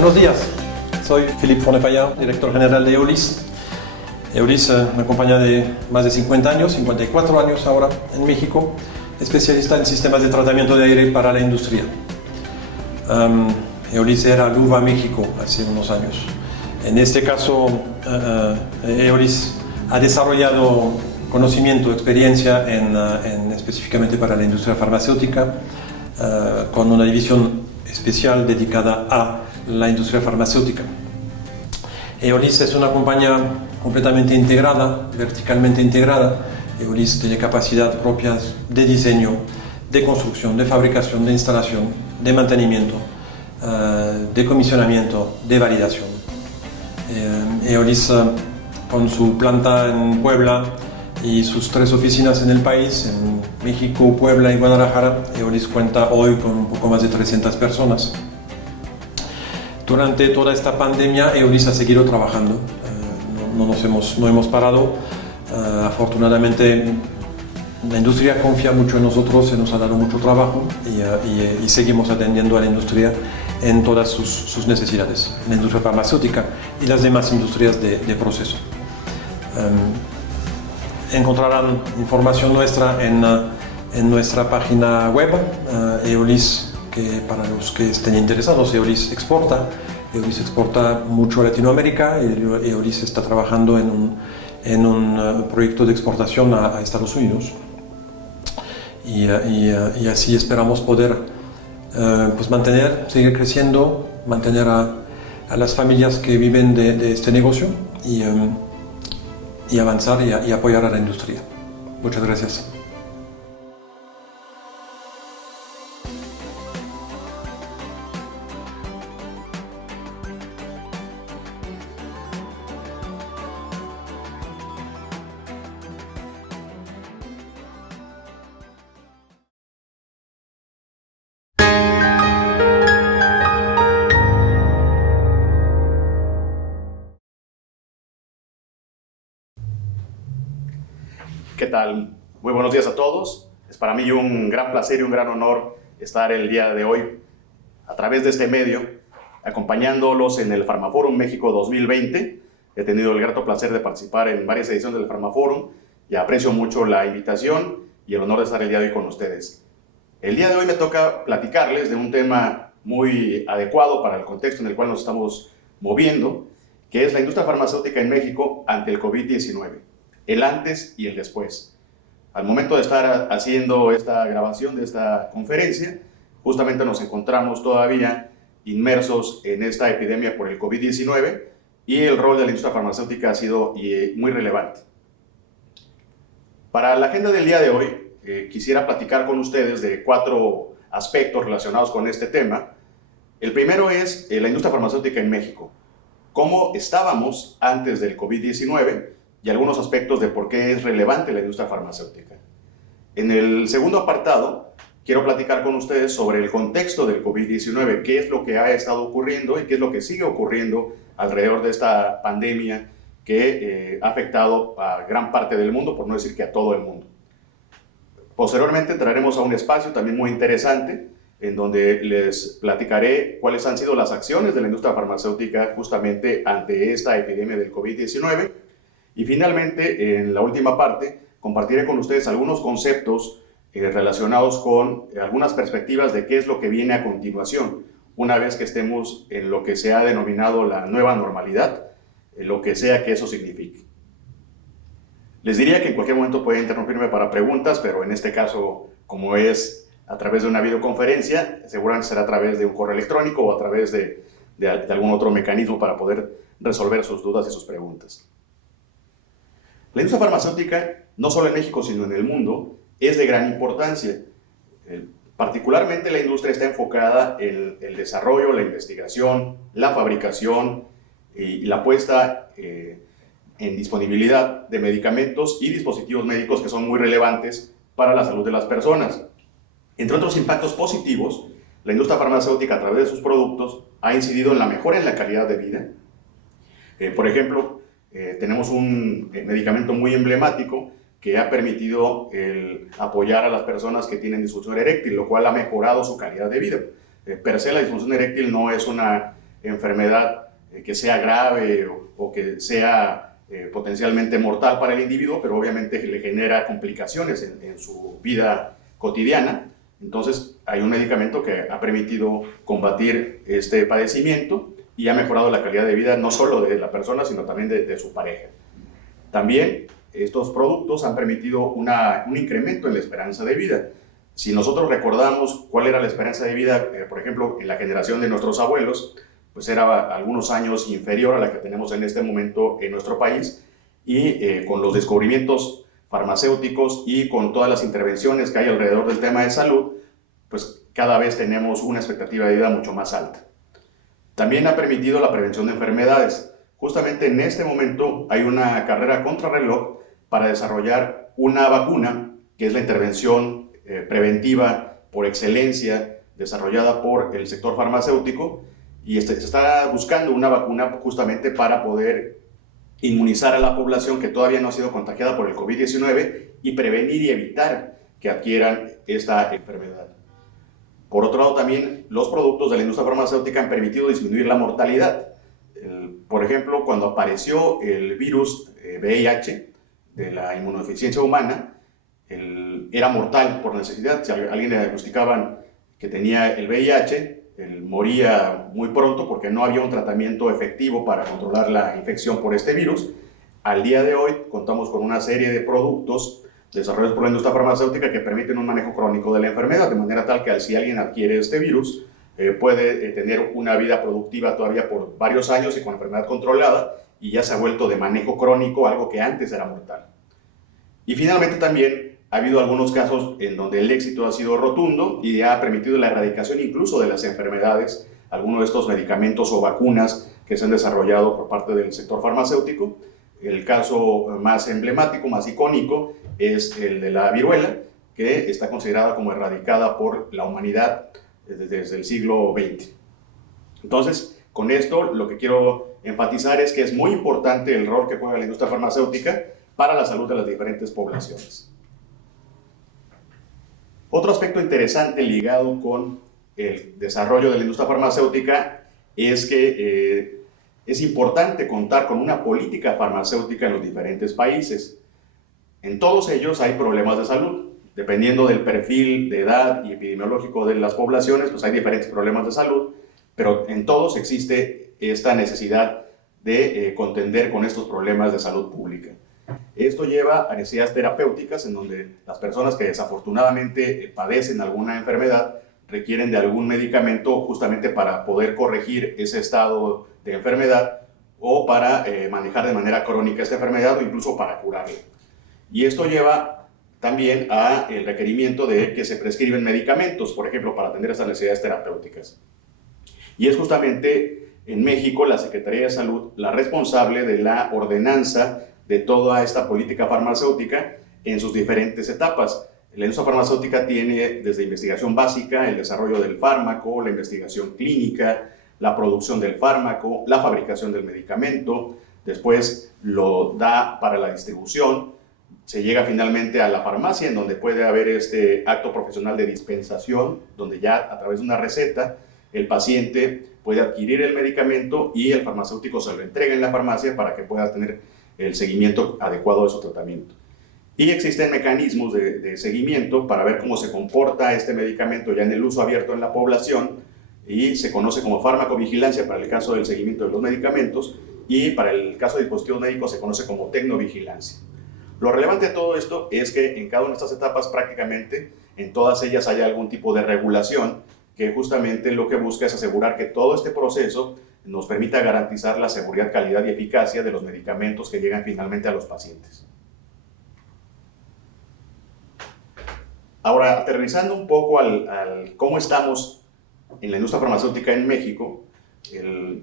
Buenos días, soy Philippe Fournet-Fayard, director general de Eolis. Eolis, una compañía de más de 50 años, 54 años ahora en México, especialista en sistemas de tratamiento de aire para la industria. Eolis era LUVA México hace unos años. En este caso, Eolis ha desarrollado conocimiento, experiencia específicamente para la industria farmacéutica, con una división especial dedicada a la industria farmacéutica. Eolis es una compañía completamente integrada, verticalmente integrada. Eolis tiene capacidad propias de diseño, de construcción, de fabricación, de instalación, de mantenimiento, de comisionamiento, de validación. Eolis, con su planta en Puebla y sus 3 oficinas en el país, en México, Puebla y Guadalajara, Eolis cuenta hoy con un poco más de 300 personas. Durante toda esta pandemia, Eolis ha seguido trabajando, no hemos parado. Afortunadamente, la industria confía mucho en nosotros, se nos ha dado mucho trabajo y seguimos atendiendo a la industria en todas sus necesidades, la industria farmacéutica y las demás industrias de proceso. Encontrarán información nuestra en nuestra página web, Eolis, que para los que estén interesados. Eolis exporta mucho a Latinoamérica. Eolis está trabajando en un proyecto de exportación a Estados Unidos y así esperamos poder seguir creciendo, mantener a las familias que viven de este negocio y avanzar y apoyar a la industria. Muchas gracias. ¿Qué tal? Muy buenos días a todos. Es para mí un gran placer y un gran honor estar el día de hoy a través de este medio, acompañándolos en el Pharmaforum México 2020. He tenido el grato placer de participar en varias ediciones del Pharmaforum y aprecio mucho la invitación y el honor de estar el día de hoy con ustedes. El día de hoy me toca platicarles de un tema muy adecuado para el contexto en el cual nos estamos moviendo, que es la industria farmacéutica en México ante el COVID-19. El antes y el después. Al momento de estar haciendo esta grabación de esta conferencia, justamente nos encontramos todavía inmersos en esta epidemia por el COVID-19 y el rol de la industria farmacéutica ha sido muy relevante. Para la agenda del día de hoy, quisiera platicar con ustedes de 4 aspectos relacionados con este tema. El primero es la industria farmacéutica en México. ¿Cómo estábamos antes del COVID-19? Y algunos aspectos de por qué es relevante la industria farmacéutica. En el segundo apartado, quiero platicar con ustedes sobre el contexto del COVID-19, qué es lo que ha estado ocurriendo y qué es lo que sigue ocurriendo alrededor de esta pandemia que ha afectado a gran parte del mundo, por no decir que a todo el mundo. Posteriormente entraremos a un espacio también muy interesante, en donde les platicaré cuáles han sido las acciones de la industria farmacéutica justamente ante esta epidemia del COVID-19. Y finalmente, en la última parte, compartiré con ustedes algunos conceptos relacionados con algunas perspectivas de qué es lo que viene a continuación, una vez que estemos en lo que se ha denominado la nueva normalidad, lo que sea que eso signifique. Les diría que en cualquier momento pueden interrumpirme para preguntas, pero en este caso, como es a través de una videoconferencia, seguramente será a través de un correo electrónico o a través de algún otro mecanismo para poder resolver sus dudas y sus preguntas. La industria farmacéutica, no solo en México, sino en el mundo, es de gran importancia. Particularmente la industria está enfocada en el desarrollo, la investigación, la fabricación y la puesta en disponibilidad de medicamentos y dispositivos médicos que son muy relevantes para la salud de las personas. Entre otros impactos positivos, la industria farmacéutica a través de sus productos ha incidido en la mejora en la calidad de vida. Por ejemplo, tenemos un medicamento muy emblemático que ha permitido apoyar a las personas que tienen disfunción eréctil, lo cual ha mejorado su calidad de vida. Per se, la disfunción eréctil no es una enfermedad que sea grave o que sea potencialmente mortal para el individuo, pero obviamente le genera complicaciones en su vida cotidiana. Entonces hay un medicamento que ha permitido combatir este padecimiento y ha mejorado la calidad de vida no solo de la persona, sino también de su pareja. También estos productos han permitido un incremento en la esperanza de vida. Si nosotros recordamos cuál era la esperanza de vida, por ejemplo, en la generación de nuestros abuelos, pues era algunos años inferior a la que tenemos en este momento en nuestro país, y con los descubrimientos farmacéuticos y con todas las intervenciones que hay alrededor del tema de salud, pues cada vez tenemos una expectativa de vida mucho más alta. También ha permitido la prevención de enfermedades. Justamente en este momento hay una carrera contrarreloj para desarrollar una vacuna, que es la intervención preventiva por excelencia desarrollada por el sector farmacéutico, y se está buscando una vacuna justamente para poder inmunizar a la población que todavía no ha sido contagiada por el COVID-19 y prevenir y evitar que adquieran esta enfermedad. Por otro lado, también los productos de la industria farmacéutica han permitido disminuir la mortalidad. Por ejemplo, cuando apareció el virus VIH de la inmunodeficiencia humana, era mortal por necesidad. Si a alguien le diagnosticaban que tenía el VIH, él moría muy pronto porque no había un tratamiento efectivo para controlar la infección por este virus. Al día de hoy contamos con una serie de productos desarrollados por la industria farmacéutica que permiten un manejo crónico de la enfermedad, de manera tal que si alguien adquiere este virus, puede tener una vida productiva todavía por varios años y con enfermedad controlada, y ya se ha vuelto de manejo crónico algo que antes era mortal. Y finalmente también ha habido algunos casos en donde el éxito ha sido rotundo y ha permitido la erradicación incluso de las enfermedades, algunos de estos medicamentos o vacunas que se han desarrollado por parte del sector farmacéutico. El caso más emblemático, más icónico, es el de la viruela, que está considerada como erradicada por la humanidad desde el siglo XX. Entonces, con esto lo que quiero enfatizar es que es muy importante el rol que juega la industria farmacéutica para la salud de las diferentes poblaciones. Otro aspecto interesante ligado con el desarrollo de la industria farmacéutica es que es importante contar con una política farmacéutica en los diferentes países. En todos ellos hay problemas de salud. Dependiendo del perfil de edad y epidemiológico de las poblaciones, pues hay diferentes problemas de salud, pero en todos existe esta necesidad de contender con estos problemas de salud pública. Esto lleva a necesidades terapéuticas en donde las personas que desafortunadamente padecen alguna enfermedad requieren de algún medicamento justamente para poder corregir ese estado de enfermedad o para manejar de manera crónica esta enfermedad o incluso para curarla. Y esto lleva también al requerimiento de que se prescriben medicamentos, por ejemplo, para atender estas necesidades terapéuticas. Y es justamente en México la Secretaría de Salud la responsable de la ordenanza de toda esta política farmacéutica en sus diferentes etapas. La industria farmacéutica tiene desde investigación básica, el desarrollo del fármaco, la investigación clínica, la producción del fármaco, la fabricación del medicamento, después lo da para la distribución, se llega finalmente a la farmacia en donde puede haber este acto profesional de dispensación, donde ya a través de una receta el paciente puede adquirir el medicamento y el farmacéutico se lo entrega en la farmacia para que pueda tener el seguimiento adecuado de su tratamiento. Y existen mecanismos de seguimiento para ver cómo se comporta este medicamento ya en el uso abierto en la población, y se conoce como farmacovigilancia para el caso del seguimiento de los medicamentos, y para el caso de dispositivos médicos se conoce como tecnovigilancia. Lo relevante de todo esto es que en cada una de estas etapas, prácticamente en todas ellas hay algún tipo de regulación que justamente lo que busca es asegurar que todo este proceso nos permita garantizar la seguridad, calidad y eficacia de los medicamentos que llegan finalmente a los pacientes. Ahora, aterrizando un poco al cómo estamos en la industria farmacéutica en México,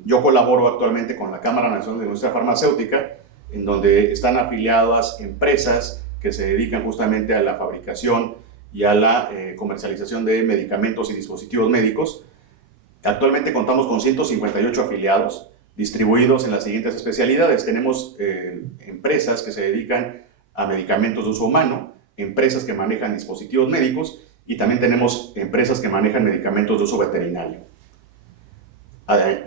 yo colaboro actualmente con la Cámara Nacional de Industria Farmacéutica, en donde están afiliadas empresas que se dedican justamente a la fabricación y a la comercialización de medicamentos y dispositivos médicos. Actualmente contamos con 158 afiliados distribuidos en las siguientes especialidades. Tenemos empresas que se dedican a medicamentos de uso humano, empresas que manejan dispositivos médicos y también tenemos empresas que manejan medicamentos de uso veterinario.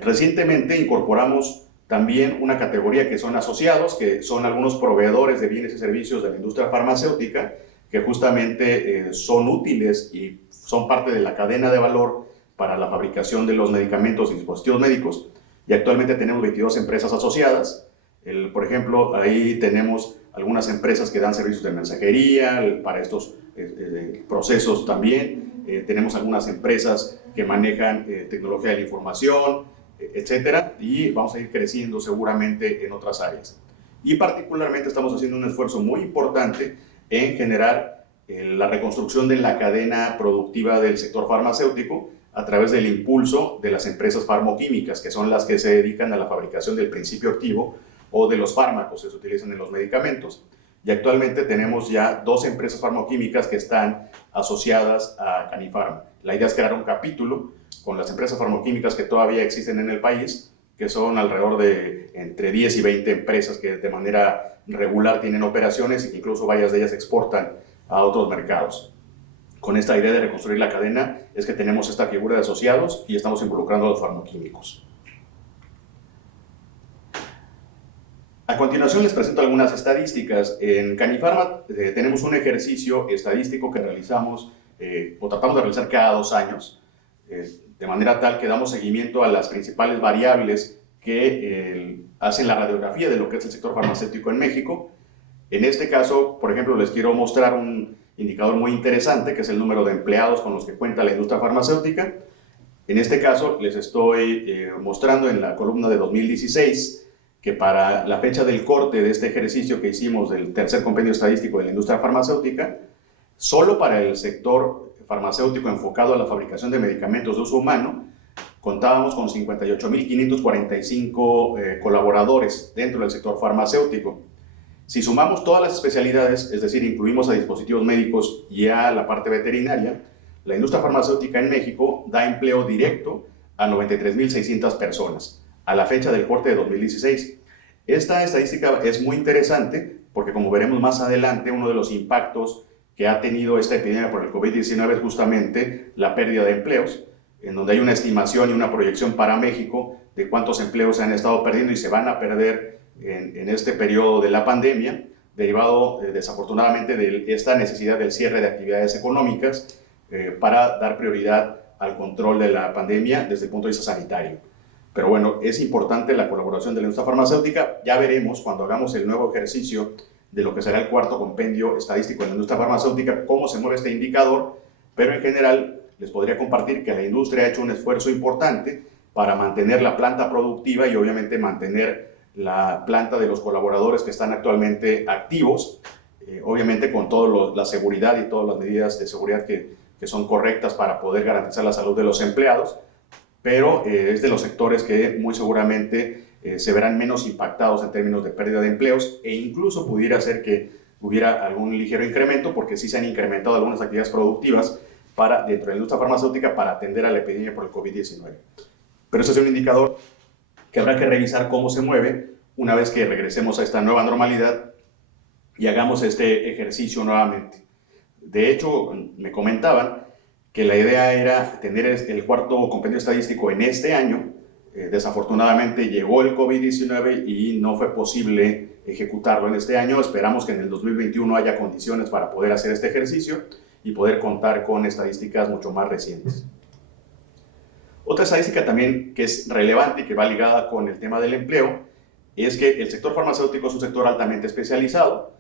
Recientemente incorporamos también una categoría que son asociados, que son algunos proveedores de bienes y servicios de la industria farmacéutica, que justamente son útiles y son parte de la cadena de valor para la fabricación de los medicamentos y dispositivos médicos. Y actualmente tenemos 22 empresas asociadas. Por ejemplo, ahí tenemos algunas empresas que dan servicios de mensajería para estos procesos también. Tenemos algunas empresas que manejan tecnología de la información, etcétera, y vamos a ir creciendo seguramente en otras áreas. Y particularmente estamos haciendo un esfuerzo muy importante en generar la reconstrucción de la cadena productiva del sector farmacéutico a través del impulso de las empresas farmoquímicas, que son las que se dedican a la fabricación del principio activo o de los fármacos que se utilizan en los medicamentos. Y actualmente tenemos ya 2 empresas farmoquímicas que están asociadas a Canifarma. La idea es crear un capítulo con las empresas farmoquímicas que todavía existen en el país, que son alrededor de entre 10 y 20 empresas que de manera regular tienen operaciones y que incluso varias de ellas exportan a otros mercados. Con esta idea de reconstruir la cadena es que tenemos esta figura de asociados y estamos involucrando a los farmoquímicos. A continuación les presento algunas estadísticas. En Canifarma tenemos un ejercicio estadístico que realizamos o tratamos de realizar cada 2 años, de manera tal que damos seguimiento a las principales variables que hacen la radiografía de lo que es el sector farmacéutico en México. En este caso, por ejemplo, les quiero mostrar un indicador muy interesante, que es el número de empleados con los que cuenta la industria farmacéutica. En este caso, les estoy mostrando en la columna de 2016 que para la fecha del corte de este ejercicio que hicimos del tercer compendio estadístico de la industria farmacéutica, solo para el sector farmacéutico enfocado a la fabricación de medicamentos de uso humano, contábamos con 58.545 colaboradores dentro del sector farmacéutico. Si sumamos todas las especialidades, es decir, incluimos a dispositivos médicos y a la parte veterinaria, la industria farmacéutica en México da empleo directo a 93.600 personas a la fecha del corte de 2016. Esta estadística es muy interesante porque, como veremos más adelante, uno de los impactos que ha tenido esta epidemia por el COVID-19 es justamente la pérdida de empleos, en donde hay una estimación y una proyección para México de cuántos empleos se han estado perdiendo y se van a perder en este periodo de la pandemia, derivado desafortunadamente de esta necesidad del cierre de actividades económicas para dar prioridad al control de la pandemia desde el punto de vista sanitario. Pero bueno, es importante la colaboración de la industria farmacéutica. Ya veremos cuando hagamos el nuevo ejercicio de lo que será el cuarto compendio estadístico de la industria farmacéutica, cómo se mueve este indicador, pero en general les podría compartir que la industria ha hecho un esfuerzo importante para mantener la planta productiva y obviamente mantener la planta de los colaboradores que están actualmente activos, obviamente con toda la seguridad y todas las medidas de seguridad que son correctas para poder garantizar la salud de los empleados, pero es de los sectores que muy seguramente se verán menos impactados en términos de pérdida de empleos e incluso pudiera ser que hubiera algún ligero incremento porque sí se han incrementado algunas actividades productivas dentro de la industria farmacéutica para atender a la epidemia por el COVID-19. Pero ese es un indicador que habrá que revisar cómo se mueve una vez que regresemos a esta nueva normalidad y hagamos este ejercicio nuevamente. De hecho, me comentaban que la idea era tener el cuarto compendio estadístico en este año. Desafortunadamente llegó el COVID-19 y no fue posible ejecutarlo en este año. Esperamos que en el 2021 haya condiciones para poder hacer este ejercicio y poder contar con estadísticas mucho más recientes. Otra estadística también que es relevante y que va ligada con el tema del empleo es que el sector farmacéutico es un sector altamente especializado.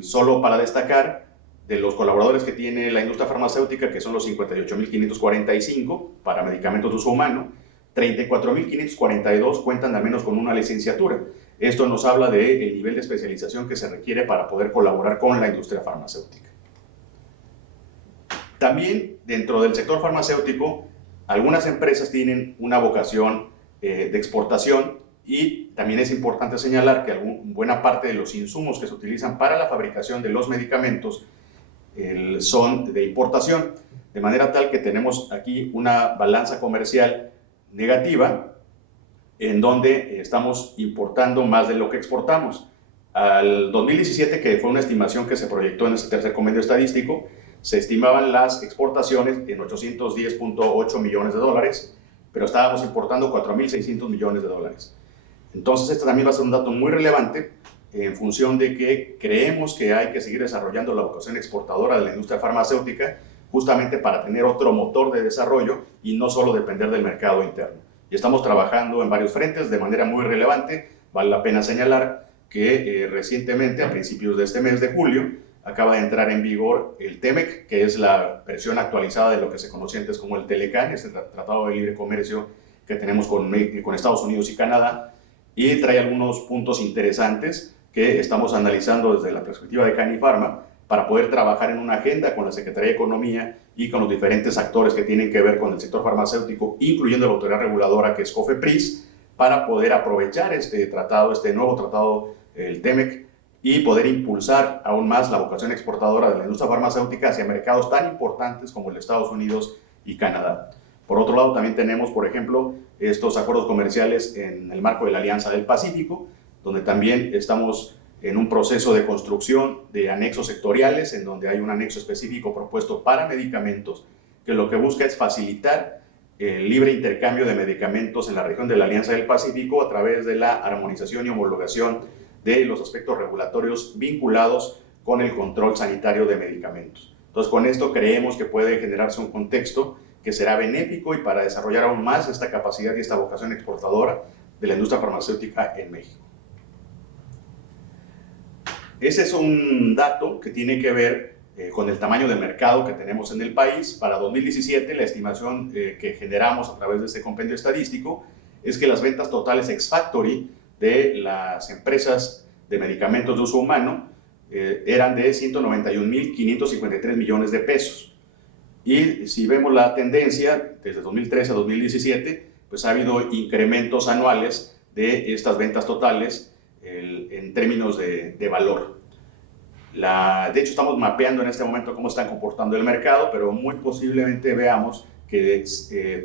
Solo para destacar, de los colaboradores que tiene la industria farmacéutica, que son los 58.545 para medicamentos de uso humano, 34.542 cuentan al menos con una licenciatura. Esto nos habla del nivel de especialización que se requiere para poder colaborar con la industria farmacéutica. También dentro del sector farmacéutico, algunas empresas tienen una vocación de exportación y también es importante señalar que buena parte de los insumos que se utilizan para la fabricación de los medicamentos son de importación, de manera tal que tenemos aquí una balanza comercial negativa en donde estamos importando más de lo que exportamos. Al 2017, que fue una estimación que se proyectó en este tercer compendio estadístico, se estimaban las exportaciones en $810.8 millones, pero estábamos importando 4.600 millones de dólares. Entonces, este también va a ser un dato muy relevante en función de que creemos que hay que seguir desarrollando la vocación exportadora de la industria farmacéutica, justamente para tener otro motor de desarrollo y no solo depender del mercado interno. Y estamos trabajando en varios frentes de manera muy relevante. Vale la pena señalar que recientemente, a principios de este mes de julio, acaba de entrar en vigor el TEMEC, que es la versión actualizada de lo que se conoce antes como el TELECAN, este Tratado de Libre Comercio que tenemos con Estados Unidos y Canadá, y trae algunos puntos interesantes que estamos analizando desde la perspectiva de Canifarma para poder trabajar en una agenda con la Secretaría de Economía y con los diferentes actores que tienen que ver con el sector farmacéutico, incluyendo la autoridad reguladora que es COFEPRIS, para poder aprovechar este tratado, este nuevo tratado, el TEMEC, y poder impulsar aún más la vocación exportadora de la industria farmacéutica hacia mercados tan importantes como el de Estados Unidos y Canadá. Por otro lado, también tenemos, por ejemplo, estos acuerdos comerciales en el marco de la Alianza del Pacífico, donde también estamos en un proceso de construcción de anexos sectoriales, en donde hay un anexo específico propuesto para medicamentos, que lo que busca es facilitar el libre intercambio de medicamentos en la región de la Alianza del Pacífico a través de la armonización y homologación de los aspectos regulatorios vinculados con el control sanitario de medicamentos. Entonces, con esto creemos que puede generarse un contexto que será benéfico y para desarrollar aún más esta capacidad y esta vocación exportadora de la industria farmacéutica en México. Ese es un dato que tiene que ver con el tamaño de mercado que tenemos en el país. Para 2017, la estimación que generamos a través de este compendio estadístico es que las ventas totales ex-factory de las empresas de medicamentos de uso humano eran de 191.553 millones de pesos. Y si vemos la tendencia desde 2013 a 2017, pues ha habido incrementos anuales de estas ventas totales en términos de valor. De hecho, estamos mapeando en este momento cómo están comportando el mercado, pero muy posiblemente veamos que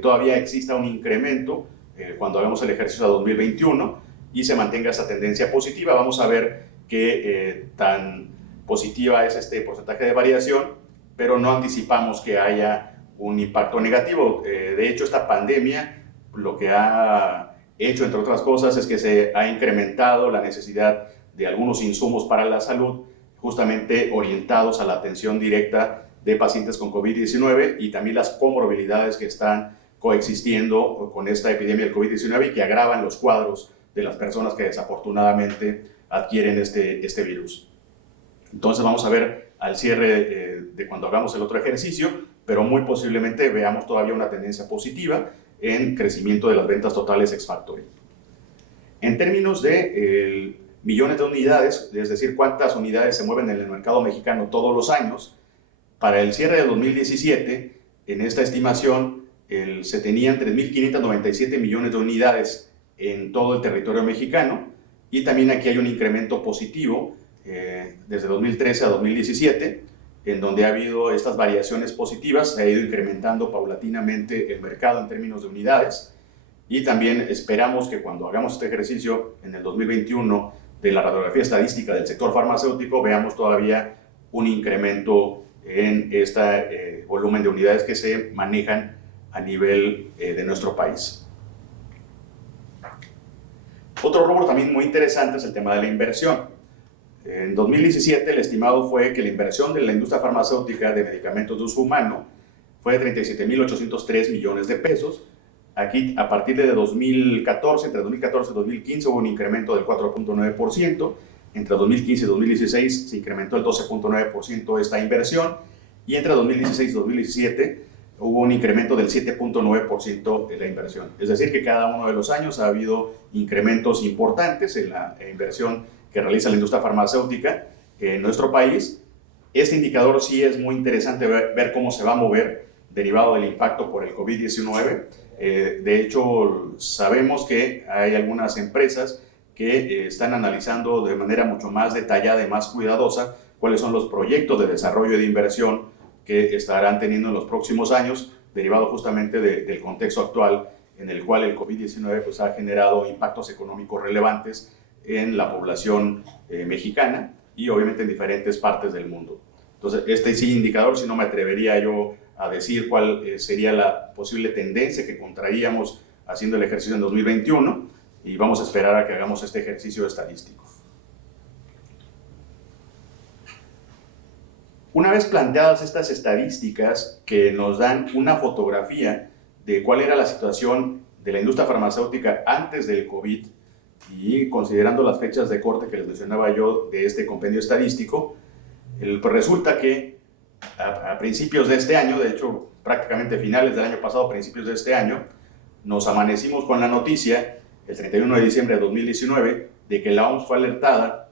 todavía exista un incremento cuando hagamos el ejercicio de 2021 y se mantenga esa tendencia positiva. Vamos a ver qué tan positiva es este porcentaje de variación, pero no anticipamos que haya un impacto negativo. De hecho, esta pandemia lo que ha hecho, entre otras cosas, es que se ha incrementado la necesidad de algunos insumos para la salud, justamente orientados a la atención directa de pacientes con COVID-19 y también las comorbilidades que están coexistiendo con esta epidemia del COVID-19 y que agravan los cuadros de las personas que desafortunadamente adquieren este virus. Entonces vamos a ver al cierre de cuando hagamos el otro ejercicio, pero muy posiblemente veamos todavía una tendencia positiva en crecimiento de las ventas totales ex-factory. En términos de millones de unidades, es decir, cuántas unidades se mueven en el mercado mexicano todos los años, para el cierre de 2017, en esta estimación se tenían 3.597 millones de unidades en todo el territorio mexicano, y también aquí hay un incremento positivo desde 2013 a 2017, en donde ha habido estas variaciones positivas, se ha ido incrementando paulatinamente el mercado en términos de unidades, y también esperamos que cuando hagamos este ejercicio en el 2021 de la radiografía estadística del sector farmacéutico, veamos todavía un incremento en este volumen de unidades que se manejan a nivel de nuestro país. Otro rubro también muy interesante es el tema de la inversión. En 2017 el estimado fue que la inversión de la industria farmacéutica de medicamentos de uso humano fue de 37.803 millones de pesos. Aquí, a partir de 2014, entre 2014 y 2015 hubo un incremento del 4.9%, entre 2015 y 2016 se incrementó el 12.9% esta inversión, y entre 2016 y 2017 hubo un incremento del 7.9% de la inversión. Es decir, que cada uno de los años ha habido incrementos importantes en la inversión que realiza la industria farmacéutica en nuestro país. Este indicador sí es muy interesante ver cómo se va a mover derivado del impacto por el COVID-19. De hecho, sabemos que hay algunas empresas que están analizando de manera mucho más detallada y más cuidadosa cuáles son los proyectos de desarrollo y de inversión que estarán teniendo en los próximos años, derivado justamente del contexto actual en el cual el COVID-19 pues, ha generado impactos económicos relevantes en la población mexicana y obviamente en diferentes partes del mundo. Entonces, este sí indicador, si no me atrevería yo a decir cuál sería la posible tendencia que encontraríamos haciendo el ejercicio en 2021, y vamos a esperar a que hagamos este ejercicio estadístico. Una vez planteadas estas estadísticas que nos dan una fotografía de cuál era la situación de la industria farmacéutica antes del COVID, y considerando las fechas de corte que les mencionaba yo de este compendio estadístico, pues resulta que a principios de este año, de hecho prácticamente finales del año pasado, principios de este año, nos amanecimos con la noticia, el 31 de diciembre de 2019, de que la OMS fue alertada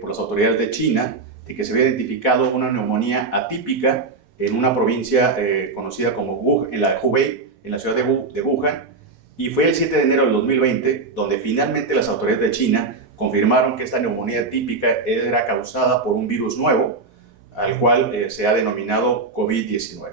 por las autoridades de China de que se había identificado una neumonía atípica en una provincia conocida como Wuhan, en la Hubei, en la ciudad de Wuhan, y fue el 7 de enero del 2020 donde finalmente las autoridades de China confirmaron que esta neumonía atípica era causada por un virus nuevo, al cual se ha denominado COVID-19.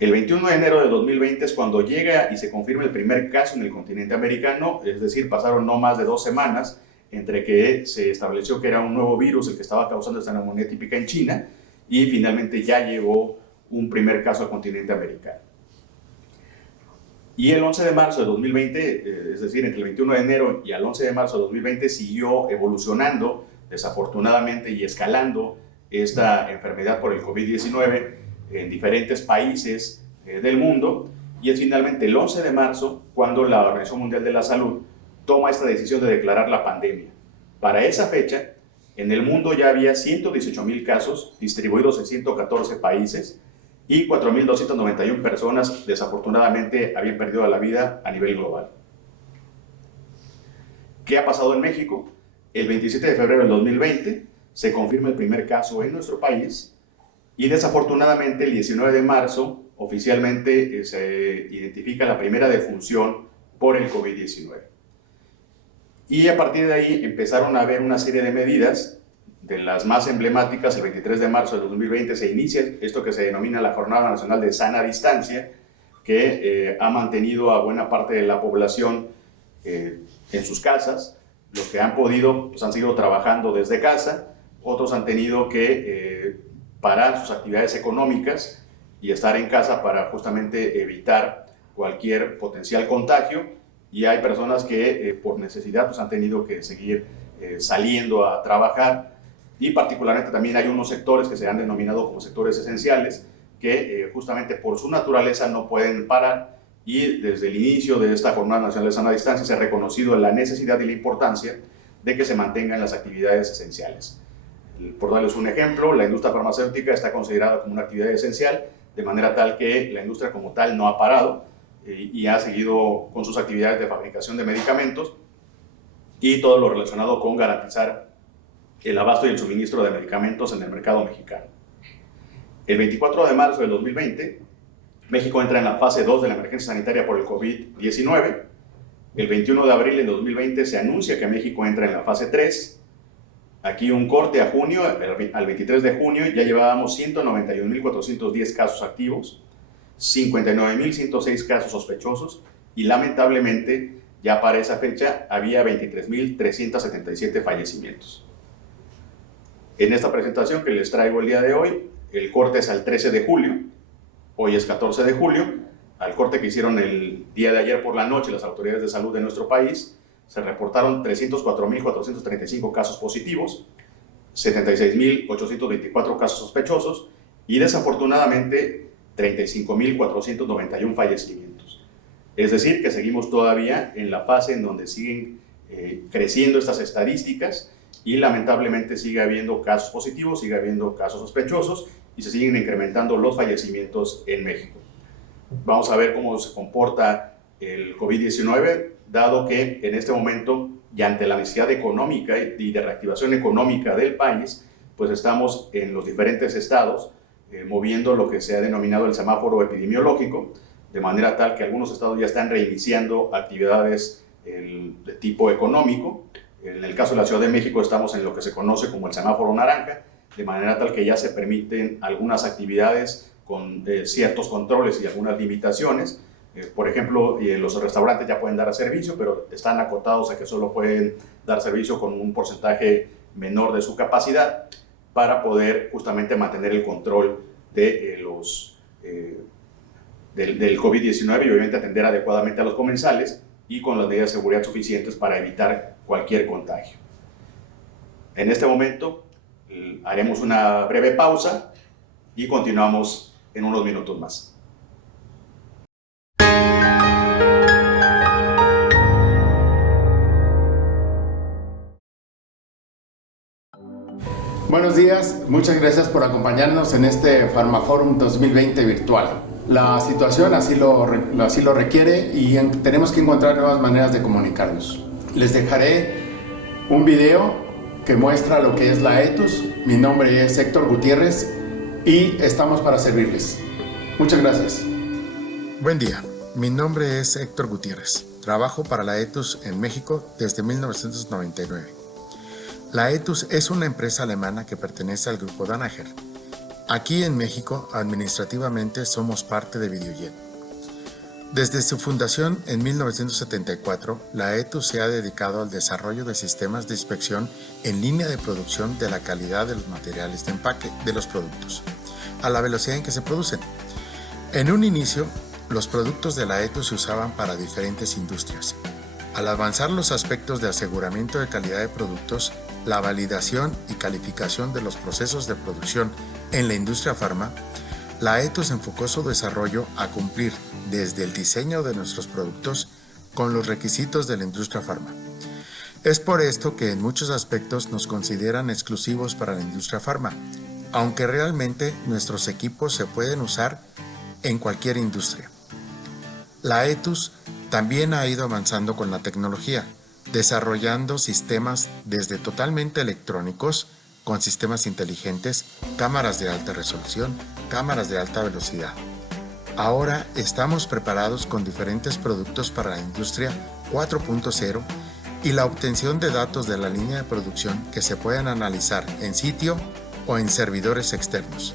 El 21 de enero de 2020 es cuando llega y se confirma el primer caso en el continente americano, es decir, pasaron no más de 2 semanas entre que se estableció que era un nuevo virus el que estaba causando esta neumonía típica en China, y finalmente ya llegó un primer caso al continente americano. Y el 11 de marzo de 2020, es decir, entre el 21 de enero y el 11 de marzo de 2020, siguió evolucionando, desafortunadamente, y escalando esta enfermedad por el COVID-19 en diferentes países del mundo, y es finalmente el 11 de marzo cuando la Organización Mundial de la Salud toma esta decisión de declarar la pandemia. Para esa fecha, en el mundo ya había 118,000 casos distribuidos en 114 países, y 4,291 personas desafortunadamente habían perdido la vida a nivel global. ¿Qué ha pasado en México? El 27 de febrero del 2020 se confirma el primer caso en nuestro país, y desafortunadamente el 19 de marzo oficialmente se identifica la primera defunción por el COVID-19. Y a partir de ahí empezaron a haber una serie de medidas. De las más emblemáticas, el 23 de marzo de 2020 se inicia esto que se denomina la Jornada Nacional de Sana Distancia, que ha mantenido a buena parte de la población en sus casas. Los que han podido pues han seguido trabajando desde casa, otros han tenido que parar sus actividades económicas y estar en casa para justamente evitar cualquier potencial contagio, y hay personas que por necesidad pues han tenido que seguir saliendo a trabajar. Y particularmente también hay unos sectores que se han denominado como sectores esenciales que justamente por su naturaleza no pueden parar, y desde el inicio de esta Jornada Nacional de Sana Distancia se ha reconocido la necesidad y la importancia de que se mantengan las actividades esenciales. Por darles un ejemplo, la industria farmacéutica está considerada como una actividad esencial, de manera tal que la industria como tal no ha parado y ha seguido con sus actividades de fabricación de medicamentos y todo lo relacionado con garantizar el abasto y el suministro de medicamentos en el mercado mexicano. El 24 de marzo del 2020, México entra en la fase 2 de la emergencia sanitaria por el COVID-19. El 21 de abril de 2020 se anuncia que México entra en la fase 3. Aquí un corte a junio, al 23 de junio ya llevábamos 191,410 casos activos, 59,106 casos sospechosos, y lamentablemente ya para esa fecha había 23,377 fallecimientos. En esta presentación que les traigo el día de hoy, el corte es al 13 de julio, hoy es 14 de julio, al corte que hicieron el día de ayer por la noche las autoridades de salud de nuestro país, se reportaron 304,435 casos positivos, 76,824 casos sospechosos y desafortunadamente 35,491 fallecimientos. Es decir, que seguimos todavía en la fase en donde siguen creciendo estas estadísticas, y lamentablemente sigue habiendo casos positivos, sigue habiendo casos sospechosos, y se siguen incrementando los fallecimientos en México. Vamos a ver cómo se comporta el COVID-19, dado que en este momento, y ante la necesidad económica y de reactivación económica del país, pues estamos en los diferentes estados moviendo lo que se ha denominado el semáforo epidemiológico, de manera tal que algunos estados ya están reiniciando actividades de tipo económico. En el caso de la Ciudad de México estamos en lo que se conoce como el semáforo naranja, de manera tal que ya se permiten algunas actividades con ciertos controles y algunas limitaciones. Por ejemplo, los restaurantes ya pueden dar servicio, pero están acotados a que solo pueden dar servicio con un porcentaje menor de su capacidad. para poder justamente mantener el control de del COVID-19 y obviamente atender adecuadamente a los comensales y con las medidas de seguridad suficientes para evitar cualquier contagio. En este momento haremos una breve pausa y continuamos en unos minutos más. Buenos días, muchas gracias por acompañarnos en este Pharmaforum 2020 virtual. La situación así lo requiere y tenemos que encontrar nuevas maneras de comunicarnos. Les dejaré un video que muestra lo que es la ETUS. Mi nombre es Héctor Gutiérrez y estamos para servirles. Muchas gracias. Buen día, mi nombre es Héctor Gutiérrez. Trabajo para la ETUS en México desde 1999. La ETUS es una empresa alemana que pertenece al grupo Danaher. Aquí en México, administrativamente, somos parte de Videojet. Desde su fundación en 1974, la ETUS se ha dedicado al desarrollo de sistemas de inspección en línea de producción de la calidad de los materiales de empaque de los productos, a la velocidad en que se producen. En un inicio, los productos de la ETUS se usaban para diferentes industrias. Al avanzar los aspectos de aseguramiento de calidad de productos, la validación y calificación de los procesos de producción en la industria farma, la ETUS enfocó su desarrollo a cumplir desde el diseño de nuestros productos con los requisitos de la industria farma. Es por esto que en muchos aspectos nos consideran exclusivos para la industria farma, aunque realmente nuestros equipos se pueden usar en cualquier industria. La ETUS también ha ido avanzando con la tecnología, desarrollando sistemas desde totalmente electrónicos, con sistemas inteligentes, cámaras de alta resolución, cámaras de alta velocidad. Ahora estamos preparados con diferentes productos para la industria 4.0 y la obtención de datos de la línea de producción que se pueden analizar en sitio o en servidores externos.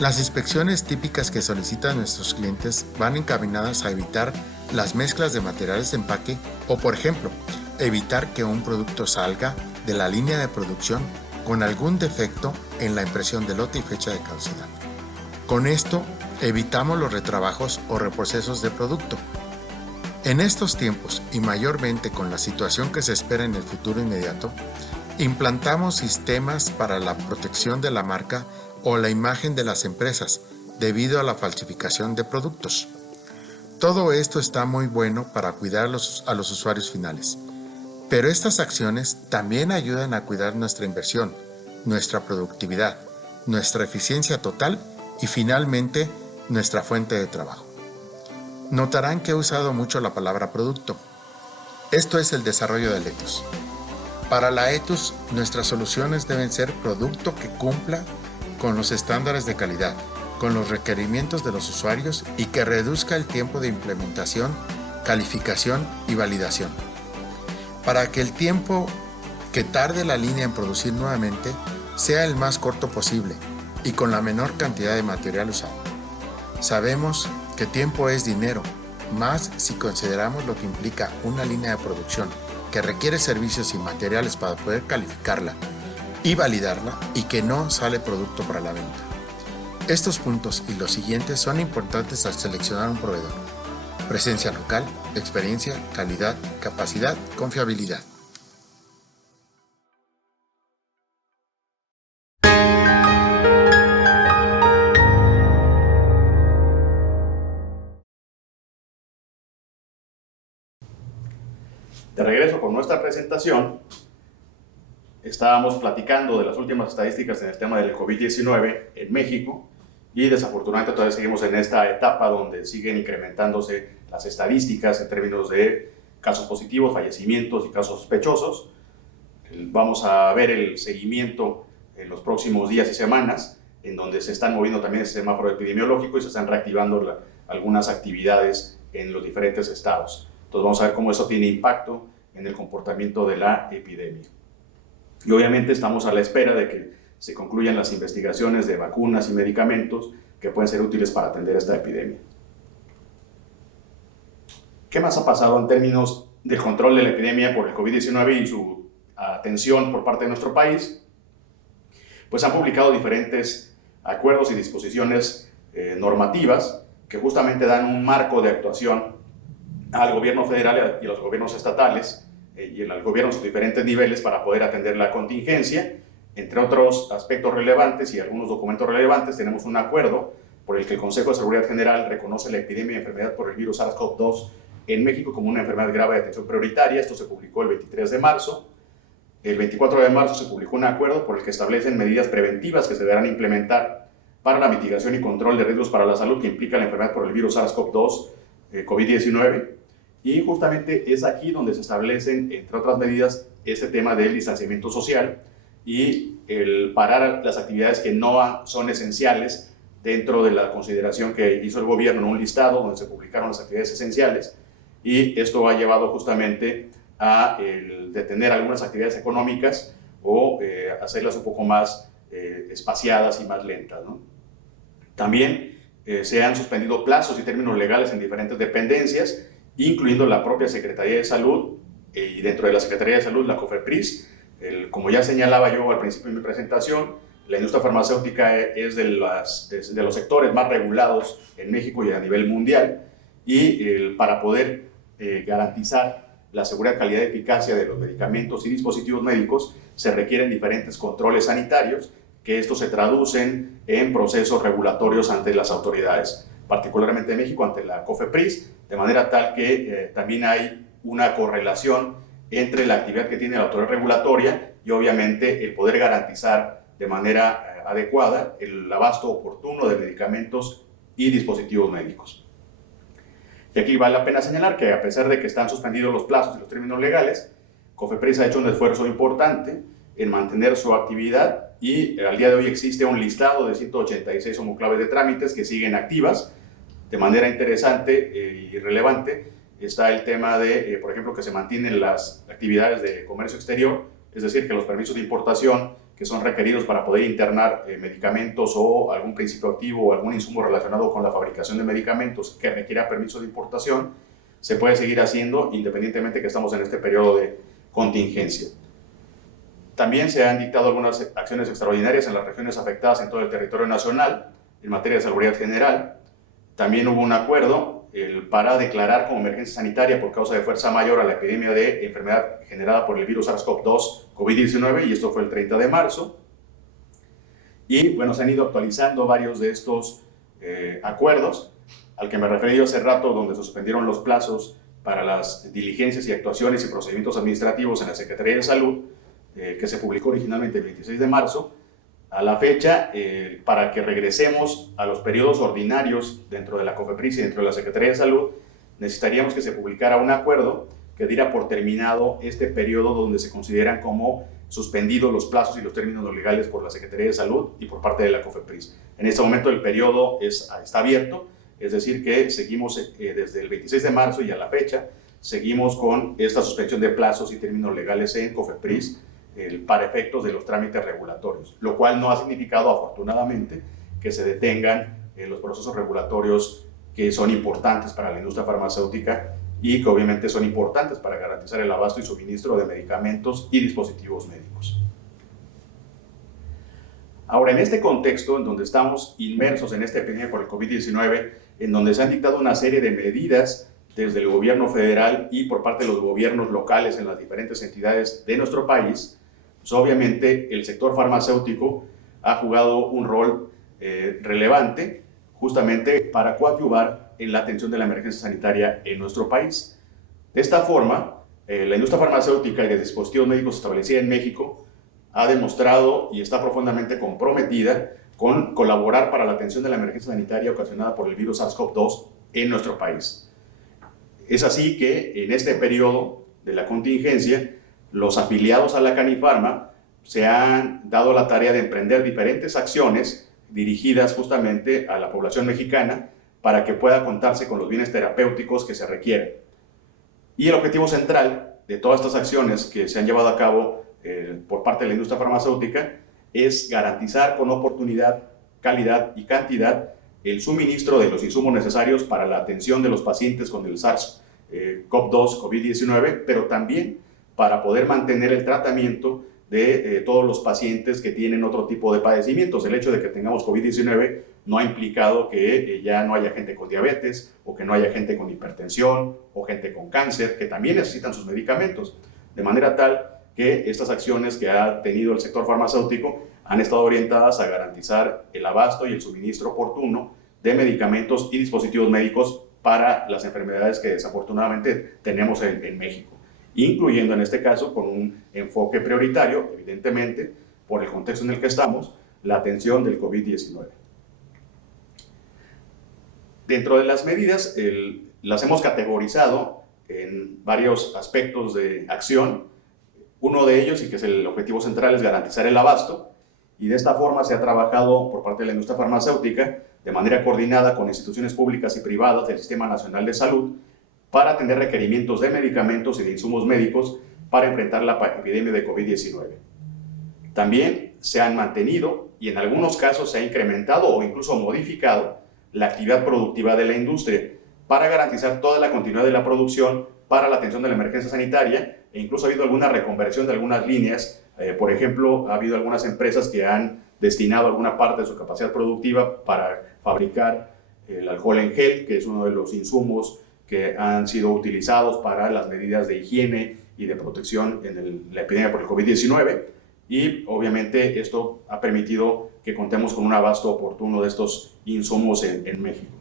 Las inspecciones típicas que solicitan nuestros clientes van encaminadas a evitar las mezclas de materiales de empaque o, por ejemplo, evitar que un producto salga de la línea de producción con algún defecto en la impresión de lote y fecha de caducidad. Con esto, evitamos los retrabajos o reprocesos de producto. En estos tiempos, y mayormente con la situación que se espera en el futuro inmediato, implantamos sistemas para la protección de la marca o la imagen de las empresas debido a la falsificación de productos. Todo esto está muy bueno para cuidar a los usuarios finales, pero estas acciones también ayudan a cuidar nuestra inversión, nuestra productividad, nuestra eficiencia total y finalmente nuestra fuente de trabajo. Notarán que he usado mucho la palabra producto. Esto es el desarrollo de la ETUS. Para la ETUS, nuestras soluciones deben ser producto que cumpla con los estándares de calidad, con los requerimientos de los usuarios y que reduzca el tiempo de implementación, calificación y validación. Para que el tiempo que tarde la línea en producir nuevamente sea el más corto posible y con la menor cantidad de material usado. Sabemos que tiempo es dinero, más si consideramos lo que implica una línea de producción que requiere servicios y materiales para poder calificarla y validarla y que no sale producto para la venta. Estos puntos y los siguientes son importantes al seleccionar un proveedor: presencia local, experiencia, calidad, capacidad, confiabilidad. De regreso con nuestra presentación, estábamos platicando de las últimas estadísticas en el tema del COVID-19 en México y desafortunadamente todavía seguimos en esta etapa donde siguen incrementándose las estadísticas en términos de casos positivos, fallecimientos y casos sospechosos. Vamos a ver el seguimiento en los próximos días y semanas, en donde se están moviendo también el semáforo epidemiológico y se están reactivando algunas actividades en los diferentes estados. Entonces vamos a ver cómo eso tiene impacto en el comportamiento de la epidemia. Y obviamente estamos a la espera de que se concluyan las investigaciones de vacunas y medicamentos que pueden ser útiles para atender esta epidemia. ¿Qué más ha pasado en términos del control de la epidemia por el COVID-19 y su atención por parte de nuestro país? pues han publicado diferentes acuerdos y disposiciones normativas que justamente dan un marco de actuación al gobierno federal y a los gobiernos estatales y al gobierno en sus diferentes niveles para poder atender la contingencia. Entre otros aspectos relevantes y algunos documentos relevantes, tenemos un acuerdo por el que el Consejo de Seguridad General reconoce la epidemia de enfermedad por el virus SARS-CoV-2 en México como una enfermedad grave de atención prioritaria. Esto se publicó el 23 de marzo. El 24 de marzo se publicó un acuerdo por el que establecen medidas preventivas que se deberán implementar para la mitigación y control de riesgos para la salud que implica la enfermedad por el virus SARS-CoV-2, COVID-19. Y justamente es aquí donde se establecen, entre otras medidas, este tema del distanciamiento social y el parar las actividades que no son esenciales dentro de la consideración que hizo el gobierno en un listado donde se publicaron las actividades esenciales, y esto ha llevado justamente a detener algunas actividades económicas o hacerlas un poco más espaciadas y más lentas, ¿no? También se han suspendido plazos y términos legales en diferentes dependencias, incluyendo la propia Secretaría de Salud y dentro de la Secretaría de Salud la COFEPRIS. Como ya señalaba yo al principio de mi presentación, la industria farmacéutica es de los sectores más regulados en México y a nivel mundial, y para poder garantizar la seguridad, calidad y eficacia de los medicamentos y dispositivos médicos se requieren diferentes controles sanitarios, que estos se traducen en procesos regulatorios ante las autoridades, particularmente en México ante la COFEPRIS, de manera tal que también hay una correlación entre la actividad que tiene la autoridad regulatoria y obviamente el poder garantizar de manera adecuada el abasto oportuno de medicamentos y dispositivos médicos. Y aquí vale la pena señalar que a pesar de que están suspendidos los plazos y los términos legales, COFEPRIS ha hecho un esfuerzo importante en mantener su actividad y al día de hoy existe un listado de 186 homoclaves de trámites que siguen activas. De manera interesante y relevante está el tema de, por ejemplo, que se mantienen las actividades de comercio exterior, es decir, que los permisos de importación que son requeridos para poder internar medicamentos o algún principio activo o algún insumo relacionado con la fabricación de medicamentos que requiera permiso de importación, se puede seguir haciendo independientemente que estamos en este periodo de contingencia. También se han dictado algunas acciones extraordinarias en las regiones afectadas en todo el territorio nacional en materia de seguridad general. También hubo un acuerdo para declarar como emergencia sanitaria por causa de fuerza mayor a la epidemia de enfermedad generada por el virus SARS-CoV-2 COVID-19, y esto fue el 30 de marzo. Y bueno, se han ido actualizando varios de estos acuerdos, al que me referí yo hace rato, donde se suspendieron los plazos para las diligencias y actuaciones y procedimientos administrativos en la Secretaría de Salud, que se publicó originalmente el 26 de marzo, a la fecha, para que regresemos a los periodos ordinarios dentro de la COFEPRIS y dentro de la Secretaría de Salud, necesitaríamos que se publicara un acuerdo que diera por terminado este periodo donde se consideran como suspendidos los plazos y los términos legales por la Secretaría de Salud y por parte de la COFEPRIS. En este momento el periodo está abierto, es decir que seguimos desde el 26 de marzo y a la fecha, seguimos con esta suspensión de plazos y términos legales en COFEPRIS para efectos de los trámites regulatorios, lo cual no ha significado, afortunadamente, que se detengan los procesos regulatorios que son importantes para la industria farmacéutica y que obviamente son importantes para garantizar el abasto y suministro de medicamentos y dispositivos médicos. Ahora, en este contexto, en donde estamos inmersos en esta epidemia por el COVID-19, en donde se han dictado una serie de medidas desde el gobierno federal y por parte de los gobiernos locales en las diferentes entidades de nuestro país, pues obviamente el sector farmacéutico ha jugado un rol relevante justamente para coadyuvar en la atención de la emergencia sanitaria en nuestro país. De esta forma, la industria farmacéutica y de dispositivos médicos establecida en México ha demostrado y está profundamente comprometida con colaborar para la atención de la emergencia sanitaria ocasionada por el virus SARS-CoV-2 en nuestro país. Es así que en este periodo de la contingencia, los afiliados a la Canifarma se han dado la tarea de emprender diferentes acciones dirigidas justamente a la población mexicana para que pueda contarse con los bienes terapéuticos que se requieren. Y el objetivo central de todas estas acciones que se han llevado a cabo por parte de la industria farmacéutica es garantizar con oportunidad, calidad y cantidad el suministro de los insumos necesarios para la atención de los pacientes con el SARS-CoV-2, COVID-19, pero también para poder mantener el tratamiento de todos los pacientes que tienen otro tipo de padecimientos. El hecho de que tengamos COVID-19 no ha implicado que ya no haya gente con diabetes o que no haya gente con hipertensión o gente con cáncer que también necesitan sus medicamentos. De manera tal que estas acciones que ha tenido el sector farmacéutico han estado orientadas a garantizar el abasto y el suministro oportuno de medicamentos y dispositivos médicos para las enfermedades que desafortunadamente tenemos en México, incluyendo en este caso con un enfoque prioritario, evidentemente, por el contexto en el que estamos, la atención del COVID-19. Dentro de las medidas, las hemos categorizado en varios aspectos de acción. Uno de ellos, y que es el objetivo central, es garantizar el abasto, y de esta forma se ha trabajado por parte de la industria farmacéutica de manera coordinada con instituciones públicas y privadas del Sistema Nacional de Salud para atender requerimientos de medicamentos y de insumos médicos para enfrentar la epidemia de COVID-19. También se han mantenido y en algunos casos se ha incrementado o incluso modificado la actividad productiva de la industria para garantizar toda la continuidad de la producción para la atención de la emergencia sanitaria, e incluso ha habido alguna reconversión de algunas líneas. Por ejemplo, ha habido algunas empresas que han destinado alguna parte de su capacidad productiva para fabricar el alcohol en gel, que es uno de los insumos que han sido utilizados para las medidas de higiene y de protección en la epidemia por el COVID-19. Y obviamente esto ha permitido que contemos con un abasto oportuno de estos insumos en México.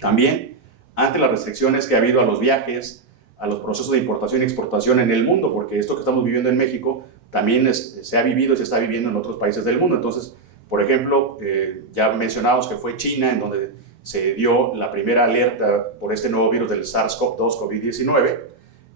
También, ante las restricciones que ha habido a los viajes, a los procesos de importación y exportación en el mundo, porque esto que estamos viviendo en México también se ha vivido y se está viviendo en otros países del mundo. Entonces, por ejemplo, ya mencionamos que fue China en donde se dio la primera alerta por este nuevo virus del SARS-CoV-2 COVID-19.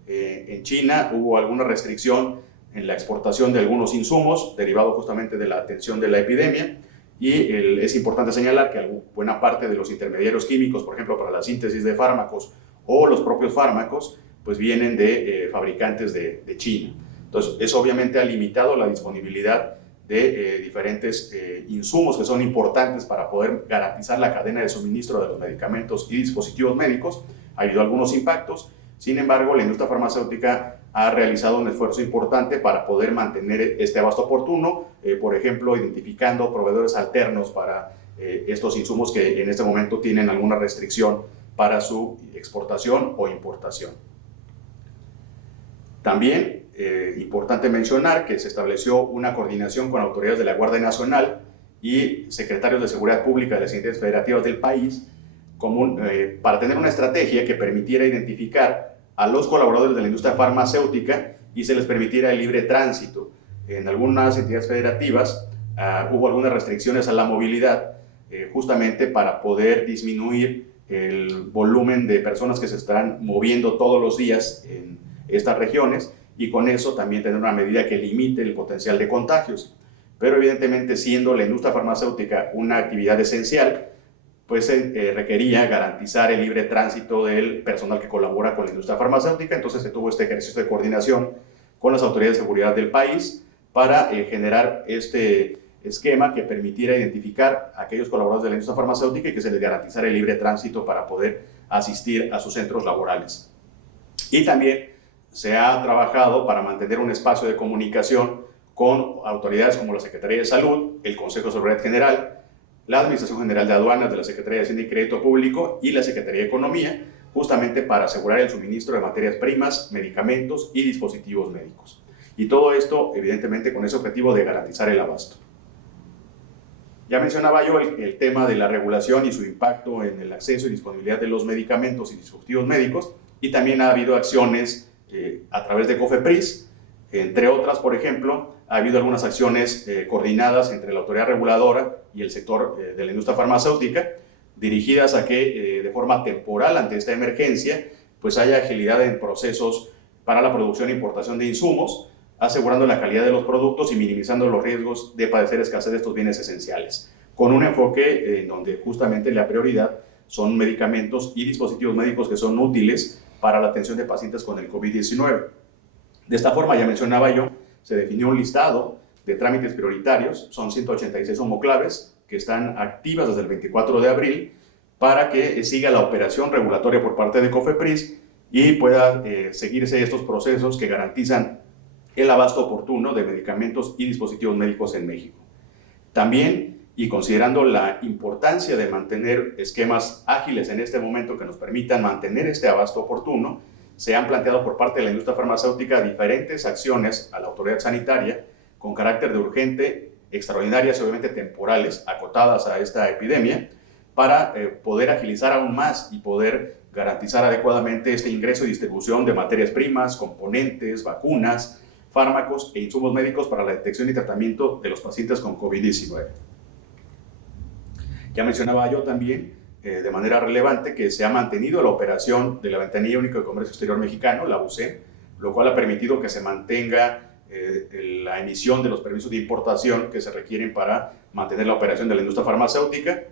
En China hubo alguna restricción en la exportación de algunos insumos derivado justamente de la atención de la epidemia, y es importante señalar que buena parte de los intermediarios químicos, por ejemplo, para la síntesis de fármacos o los propios fármacos, pues vienen de fabricantes de China. Entonces, eso obviamente ha limitado la disponibilidad de diferentes insumos que son importantes para poder garantizar la cadena de suministro de los medicamentos y dispositivos médicos. Ha habido algunos impactos. Sin embargo, la industria farmacéutica ha realizado un esfuerzo importante para poder mantener este abasto oportuno, por ejemplo, identificando proveedores alternos para estos insumos que en este momento tienen alguna restricción para su exportación o importación. También, importante mencionar que se estableció una coordinación con autoridades de la Guardia Nacional y secretarios de Seguridad Pública de las entidades federativas del país para tener una estrategia que permitiera identificar a los colaboradores de la industria farmacéutica y se les permitiera el libre tránsito. En algunas entidades federativas hubo algunas restricciones a la movilidad justamente para poder disminuir el volumen de personas que se estarán moviendo todos los días en estas regiones, y con eso también tener una medida que limite el potencial de contagios. Pero evidentemente, siendo la industria farmacéutica una actividad esencial, pues se requería garantizar el libre tránsito del personal que colabora con la industria farmacéutica. Entonces se tuvo este ejercicio de coordinación con las autoridades de seguridad del país para generar este esquema que permitiera identificar a aquellos colaboradores de la industria farmacéutica y que se les garantizara el libre tránsito para poder asistir a sus centros laborales. Y también se ha trabajado para mantener un espacio de comunicación con autoridades como la Secretaría de Salud, el Consejo de Seguridad General, la Administración General de Aduanas de la Secretaría de Hacienda y Crédito Público y la Secretaría de Economía, justamente para asegurar el suministro de materias primas, medicamentos y dispositivos médicos. Y todo esto, evidentemente, con ese objetivo de garantizar el abasto. Ya mencionaba yo el tema de la regulación y su impacto en el acceso y disponibilidad de los medicamentos y dispositivos médicos, y también ha habido acciones a través de COFEPRIS, entre otras, por ejemplo, ha habido algunas acciones coordinadas entre la autoridad reguladora y el sector de la industria farmacéutica, dirigidas a que de forma temporal ante esta emergencia, pues haya agilidad en procesos para la producción e importación de insumos, asegurando la calidad de los productos y minimizando los riesgos de padecer escasez de estos bienes esenciales, con un enfoque en donde justamente la prioridad son medicamentos y dispositivos médicos que son útiles para la atención de pacientes con el COVID-19. De esta forma, ya mencionaba yo, se definió un listado de trámites prioritarios, son 186 homoclaves que están activas desde el 24 de abril para que siga la operación regulatoria por parte de COFEPRIS y puedan seguirse estos procesos que garantizan el abasto oportuno de medicamentos y dispositivos médicos en México. También, y considerando la importancia de mantener esquemas ágiles en este momento que nos permitan mantener este abasto oportuno, se han planteado por parte de la industria farmacéutica diferentes acciones a la autoridad sanitaria con carácter de urgente, extraordinarias y obviamente temporales, acotadas a esta epidemia, para poder agilizar aún más y poder garantizar adecuadamente este ingreso y distribución de materias primas, componentes, vacunas, fármacos e insumos médicos para la detección y tratamiento de los pacientes con COVID-19. Ya mencionaba yo también de manera relevante que se ha mantenido la operación de la Ventanilla Única de Comercio Exterior Mexicano, la VUCEM, lo cual ha permitido que se mantenga la emisión de los permisos de importación que se requieren para mantener la operación de la industria farmacéutica.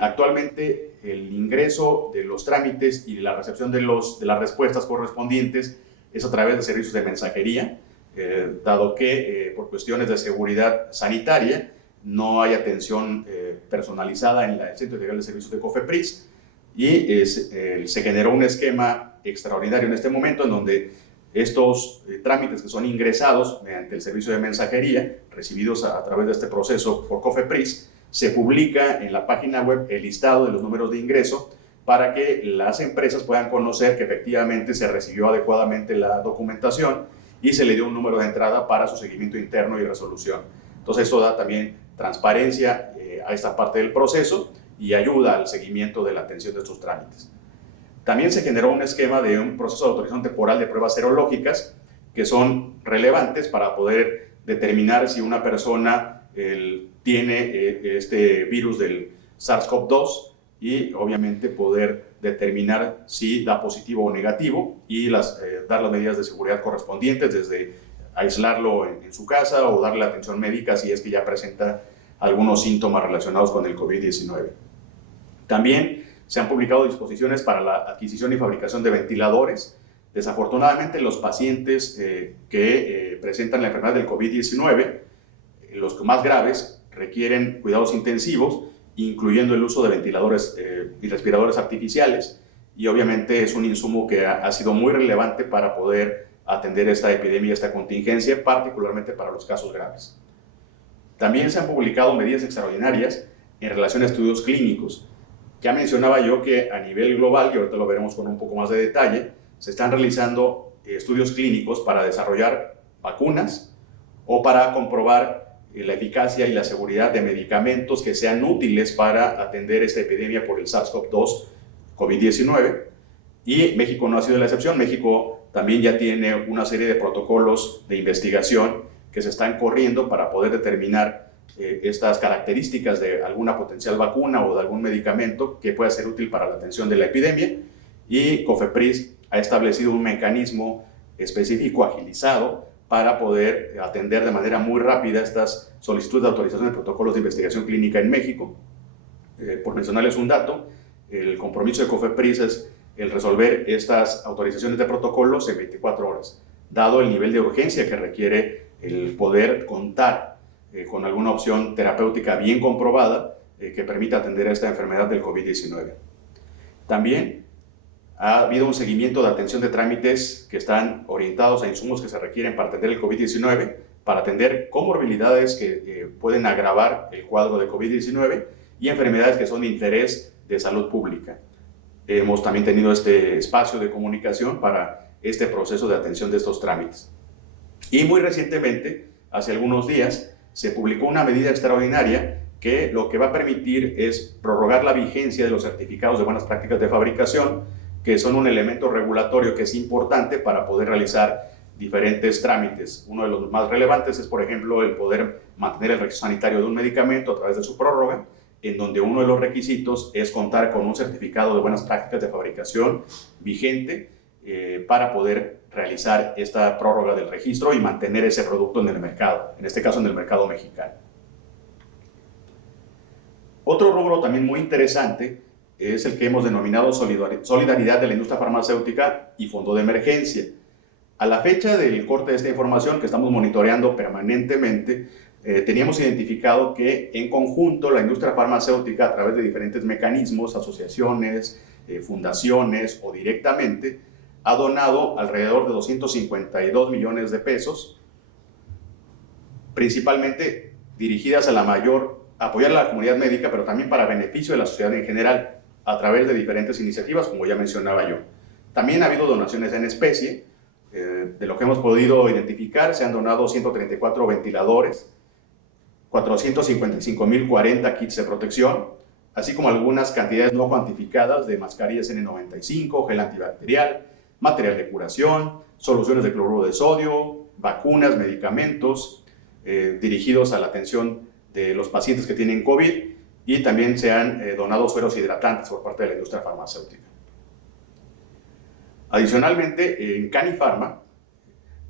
Actualmente el ingreso de los trámites y la recepción de las respuestas correspondientes es a través de servicios de mensajería, dado que por cuestiones de seguridad sanitaria no hay atención personalizada en el Centro Integral de Servicios de COFEPRIS, y se generó un esquema extraordinario en este momento en donde estos trámites que son ingresados mediante el servicio de mensajería, recibidos a través de este proceso por COFEPRIS, se publica en la página web el listado de los números de ingreso para que las empresas puedan conocer que efectivamente se recibió adecuadamente la documentación y se le dio un número de entrada para su seguimiento interno y resolución. Entonces esto da también transparencia a esta parte del proceso y ayuda al seguimiento de la atención de estos trámites. También se generó un esquema de un proceso de autorización temporal de pruebas serológicas que son relevantes para poder determinar si una persona tiene este virus del SARS-CoV-2 y obviamente poder determinar si da positivo o negativo y dar las medidas de seguridad correspondientes, desde aislarlo en su casa o darle la atención médica si es que ya presenta algunos síntomas relacionados con el COVID-19. También se han publicado disposiciones para la adquisición y fabricación de ventiladores. Desafortunadamente, los pacientes que presentan la enfermedad del COVID-19, los más graves, requieren cuidados intensivos, incluyendo el uso de ventiladores y respiradores artificiales, y obviamente es un insumo que ha sido muy relevante para poder atender esta epidemia, esta contingencia, particularmente para los casos graves. También se han publicado medidas extraordinarias en relación a estudios clínicos. Ya mencionaba yo que a nivel global, y ahorita lo veremos con un poco más de detalle, se están realizando estudios clínicos para desarrollar vacunas o para comprobar la eficacia y la seguridad de medicamentos que sean útiles para atender esta epidemia por el SARS-CoV-2 COVID-19. Y México no ha sido la excepción. México también ya tiene una serie de protocolos de investigación que se están corriendo para poder determinar estas características de alguna potencial vacuna o de algún medicamento que pueda ser útil para la atención de la epidemia. Y COFEPRIS ha establecido un mecanismo específico agilizado para poder atender de manera muy rápida estas solicitudes de autorización de protocolos de investigación clínica en México. Por mencionarles un dato, el compromiso de COFEPRIS es el resolver estas autorizaciones de protocolos en 24 horas, dado el nivel de urgencia que requiere el poder contar con alguna opción terapéutica bien comprobada que permita atender a esta enfermedad del COVID-19. También ha habido un seguimiento de atención de trámites que están orientados a insumos que se requieren para atender el COVID-19, para atender comorbilidades que pueden agravar el cuadro de COVID-19 y enfermedades que son de interés de salud pública. Hemos también tenido este espacio de comunicación para este proceso de atención de estos trámites. Y muy recientemente, hace algunos días, se publicó una medida extraordinaria que lo que va a permitir es prorrogar la vigencia de los certificados de buenas prácticas de fabricación, que son un elemento regulatorio que es importante para poder realizar diferentes trámites. Uno de los más relevantes es, por ejemplo, el poder mantener el registro sanitario de un medicamento a través de su prórroga, en donde uno de los requisitos es contar con un certificado de buenas prácticas de fabricación vigente para poder realizar esta prórroga del registro y mantener ese producto en el mercado, en este caso en el mercado mexicano. Otro rubro también muy interesante es el que hemos denominado solidaridad de la industria farmacéutica y fondo de emergencia. A la fecha del corte de esta información que estamos monitoreando permanentemente, teníamos identificado que en conjunto la industria farmacéutica, a través de diferentes mecanismos, asociaciones, fundaciones o directamente, ha donado alrededor de 252 millones de pesos, principalmente dirigidas a apoyar a la comunidad médica, pero también para beneficio de la sociedad en general, a través de diferentes iniciativas, como ya mencionaba yo. También ha habido donaciones en especie. De lo que hemos podido identificar, se han donado 134 ventiladores, 455.040 kits de protección, así como algunas cantidades no cuantificadas de mascarillas N95, gel antibacterial, material de curación, soluciones de cloruro de sodio, vacunas, medicamentos dirigidos a la atención de los pacientes que tienen COVID, y también se han donado sueros hidratantes por parte de la industria farmacéutica. Adicionalmente, en Canifarma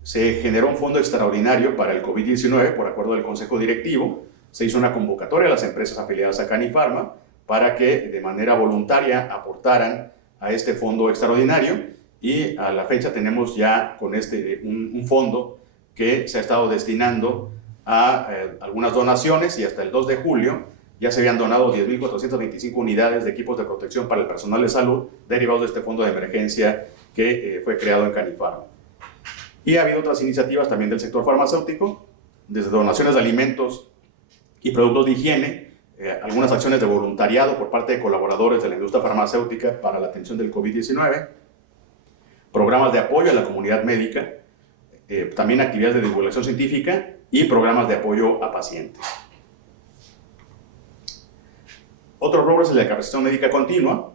se generó un fondo extraordinario para el COVID-19 por acuerdo del Consejo Directivo. Se hizo una convocatoria a las empresas afiliadas a Canifarma para que de manera voluntaria aportaran a este fondo extraordinario, y a la fecha tenemos ya con un fondo que se ha estado destinando a algunas donaciones, y hasta el 2 de julio ya se habían donado 10.425 unidades de equipos de protección para el personal de salud derivados de este fondo de emergencia que fue creado en Canifarma. Y ha habido otras iniciativas también del sector farmacéutico, desde donaciones de alimentos y productos de higiene, algunas acciones de voluntariado por parte de colaboradores de la industria farmacéutica para la atención del COVID-19, programas de apoyo a la comunidad médica, también actividades de divulgación científica y programas de apoyo a pacientes. Otro rubro es el de capacitación médica continua,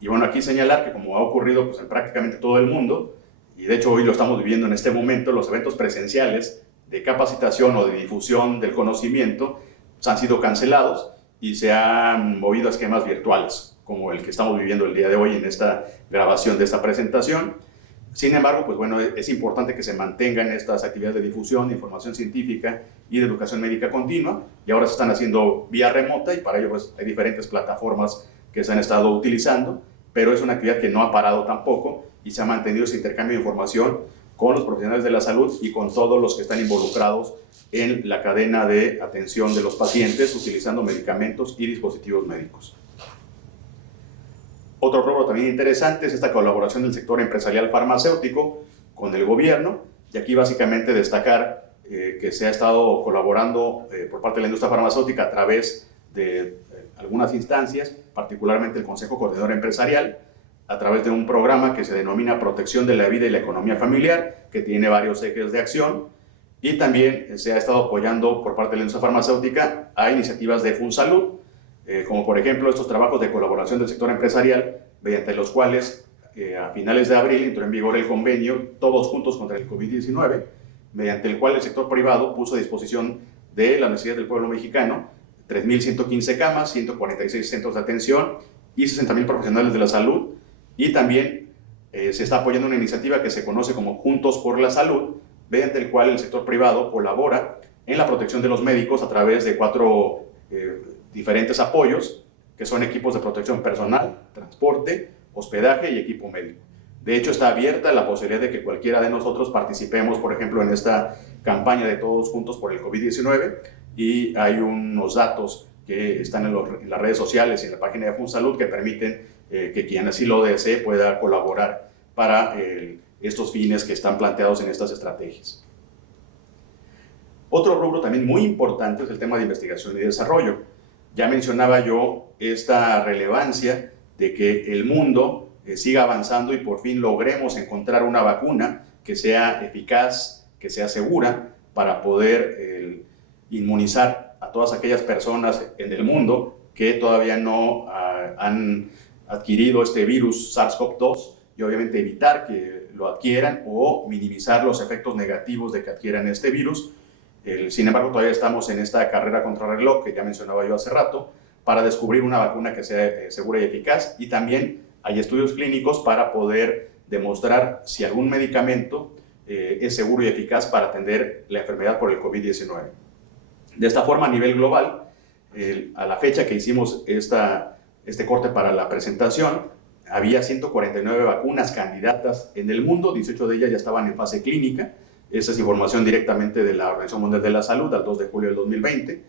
y bueno, aquí señalar que, como ha ocurrido pues, en prácticamente todo el mundo, y de hecho hoy lo estamos viviendo en este momento, los eventos presenciales de capacitación o de difusión del conocimiento pues, han sido cancelados y se han movido a esquemas virtuales, como el que estamos viviendo el día de hoy en esta grabación de esta presentación. Sin embargo, pues bueno, es importante que se mantengan estas actividades de difusión, de información científica y de educación médica continua, y ahora se están haciendo vía remota, y para ello pues, hay diferentes plataformas que se han estado utilizando, pero es una actividad que no ha parado tampoco, y se ha mantenido ese intercambio de información con los profesionales de la salud y con todos los que están involucrados en la cadena de atención de los pacientes, utilizando medicamentos y dispositivos médicos. Otro rubro también interesante es esta colaboración del sector empresarial farmacéutico con el gobierno, y aquí básicamente destacar que se ha estado colaborando por parte de la industria farmacéutica a través de algunas instancias, particularmente el Consejo Coordinador Empresarial, a través de un programa que se denomina Protección de la Vida y la Economía Familiar, que tiene varios ejes de acción, y también se ha estado apoyando por parte de la industria farmacéutica a iniciativas de FunSalud, como por ejemplo estos trabajos de colaboración del sector empresarial, mediante los cuales a finales de abril entró en vigor el convenio Todos Juntos contra el COVID-19, mediante el cual el sector privado puso a disposición de la necesidad del pueblo mexicano 3.115 camas, 146 centros de atención y 60.000 profesionales de la salud, y también se está apoyando una iniciativa que se conoce como Juntos por la Salud, mediante el cual el sector privado colabora en la protección de los médicos a través de 4 diferentes apoyos, que son equipos de protección personal, transporte, hospedaje y equipo médico. De hecho, está abierta la posibilidad de que cualquiera de nosotros participemos, por ejemplo, en esta campaña de Todos Juntos por el COVID-19, y hay unos datos que están en las redes sociales y en la página de FunSalud que permiten que quien así lo desee pueda colaborar para estos fines que están planteados en estas estrategias. Otro rubro también muy importante es el tema de investigación y desarrollo. Ya mencionaba yo esta relevancia de que el mundo siga avanzando y por fin logremos encontrar una vacuna que sea eficaz, que sea segura, para poder inmunizar a todas aquellas personas en el mundo que todavía no han adquirido este virus SARS-CoV-2, y obviamente evitar que lo adquieran o minimizar los efectos negativos de que adquieran este virus. Sin embargo, todavía estamos en esta carrera contra reloj que ya mencionaba yo hace rato, para descubrir una vacuna que sea segura y eficaz, y también hay estudios clínicos para poder demostrar si algún medicamento es seguro y eficaz para atender la enfermedad por el COVID-19. De esta forma, a nivel global, a la fecha que hicimos este corte para la presentación, había 149 vacunas candidatas en el mundo, 18 de ellas ya estaban en fase clínica. Esa es información directamente de la Organización Mundial de la Salud, al 2 de julio del 2020.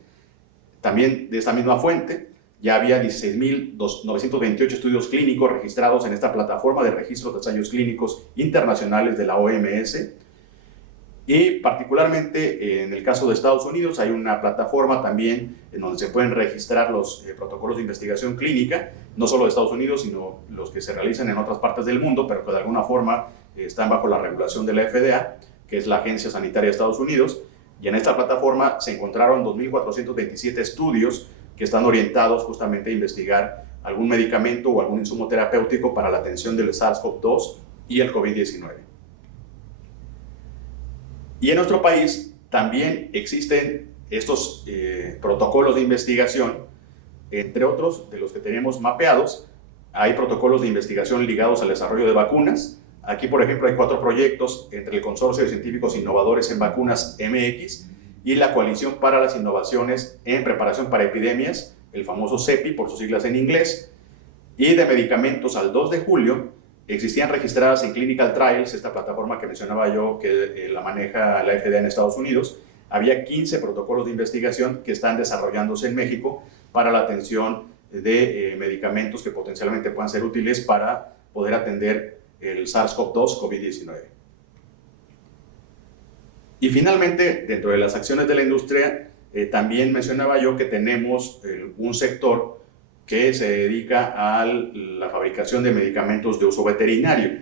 También de esta misma fuente, ya había 16.928 estudios clínicos registrados en esta plataforma de registro de ensayos clínicos internacionales de la OMS. Y particularmente en el caso de Estados Unidos hay una plataforma también en donde se pueden registrar los protocolos de investigación clínica, no solo de Estados Unidos, sino los que se realizan en otras partes del mundo, pero que de alguna forma están bajo la regulación de la FDA, que es la Agencia Sanitaria de Estados Unidos. Y en esta plataforma se encontraron 2.427 estudios que están orientados justamente a investigar algún medicamento o algún insumo terapéutico para la atención del SARS-CoV-2 y el COVID-19. Y en nuestro país también existen estos protocolos de investigación, entre otros de los que tenemos mapeados. Hay protocolos de investigación ligados al desarrollo de vacunas. Aquí, por ejemplo, hay 4 proyectos entre el Consorcio de Científicos Innovadores en Vacunas MX y la Coalición para las Innovaciones en Preparación para Epidemias, el famoso CEPI por sus siglas en inglés. Y de medicamentos, al 2 de julio, existían registradas en Clinical Trials, esta plataforma que mencionaba yo, que la maneja la FDA en Estados Unidos. Había 15 protocolos de investigación que están desarrollándose en México para la atención de medicamentos que potencialmente puedan ser útiles para poder atender el SARS-CoV-2, COVID-19. Y finalmente, dentro de las acciones de la industria, también mencionaba yo que tenemos un sector que se dedica a la fabricación de medicamentos de uso veterinario.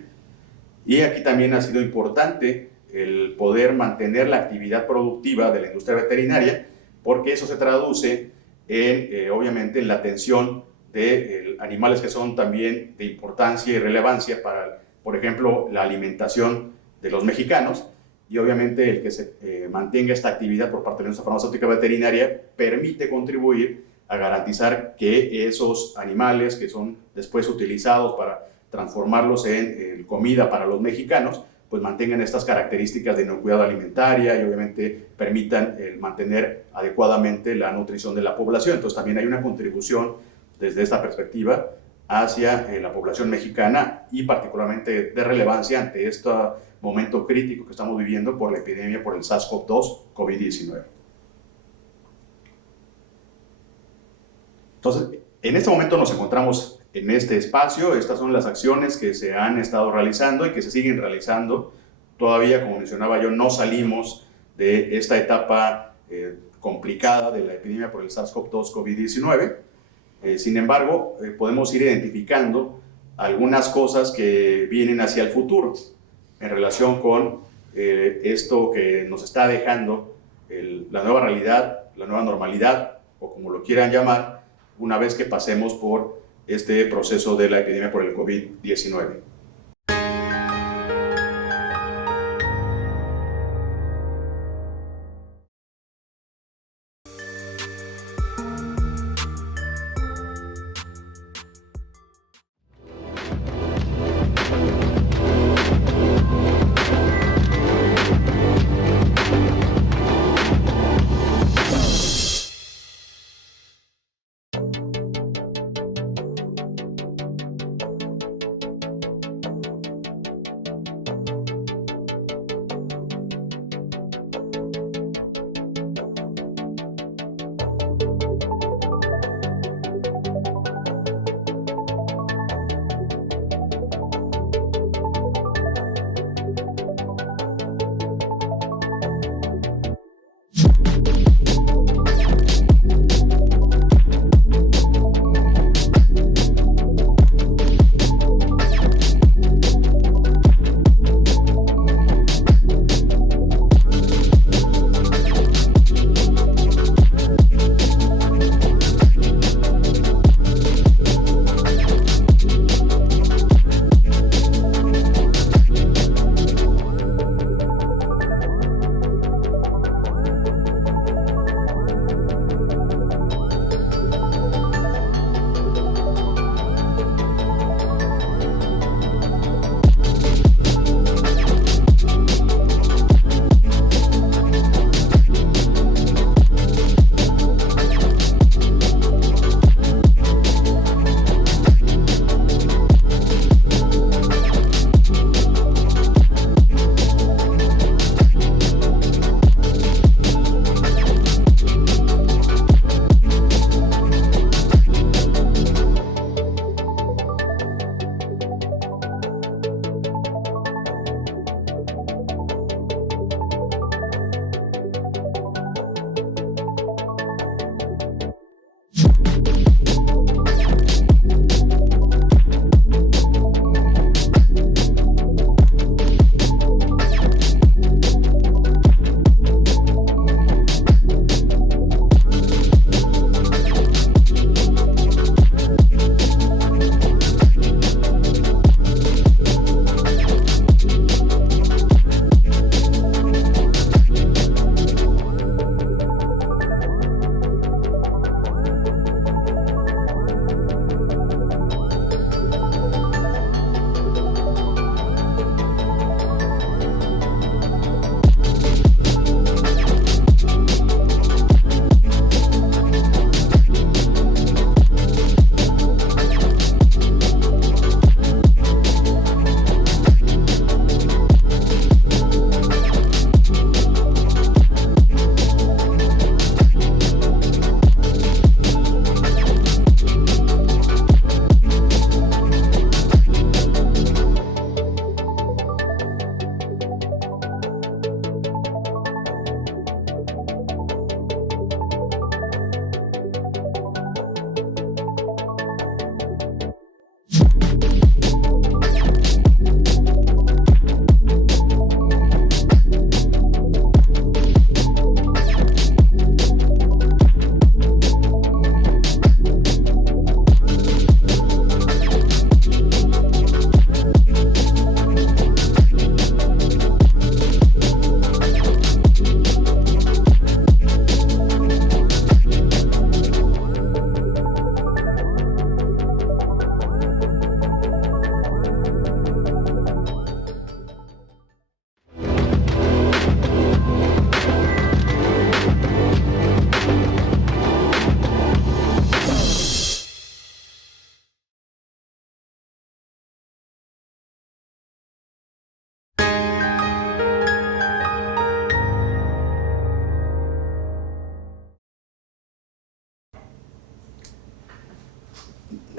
Y aquí también ha sido importante el poder mantener la actividad productiva de la industria veterinaria, porque eso se traduce en, obviamente, en la atención de animales que son también de importancia y relevancia para, por ejemplo, la alimentación de los mexicanos. Y obviamente el que se mantenga esta actividad por parte de la industria farmacéutica veterinaria permite contribuir a garantizar que esos animales que son después utilizados para transformarlos en comida para los mexicanos, pues mantengan estas características de inocuidad alimentaria y obviamente permitan mantener adecuadamente la nutrición de la población. Entonces también hay una contribución desde esta perspectiva hacia la población mexicana y particularmente de relevancia ante este momento crítico que estamos viviendo por la epidemia por el SARS-CoV-2, COVID-19. Entonces, en este momento nos encontramos en este espacio. Estas son las acciones que se han estado realizando y que se siguen realizando. Todavía, como mencionaba yo, no salimos de esta etapa complicada de la epidemia por el SARS-CoV-2, COVID-19. Sin embargo, podemos ir identificando algunas cosas que vienen hacia el futuro en relación con esto que nos está dejando la nueva realidad, la nueva normalidad, o como lo quieran llamar, una vez que pasemos por este proceso de la epidemia por el COVID-19.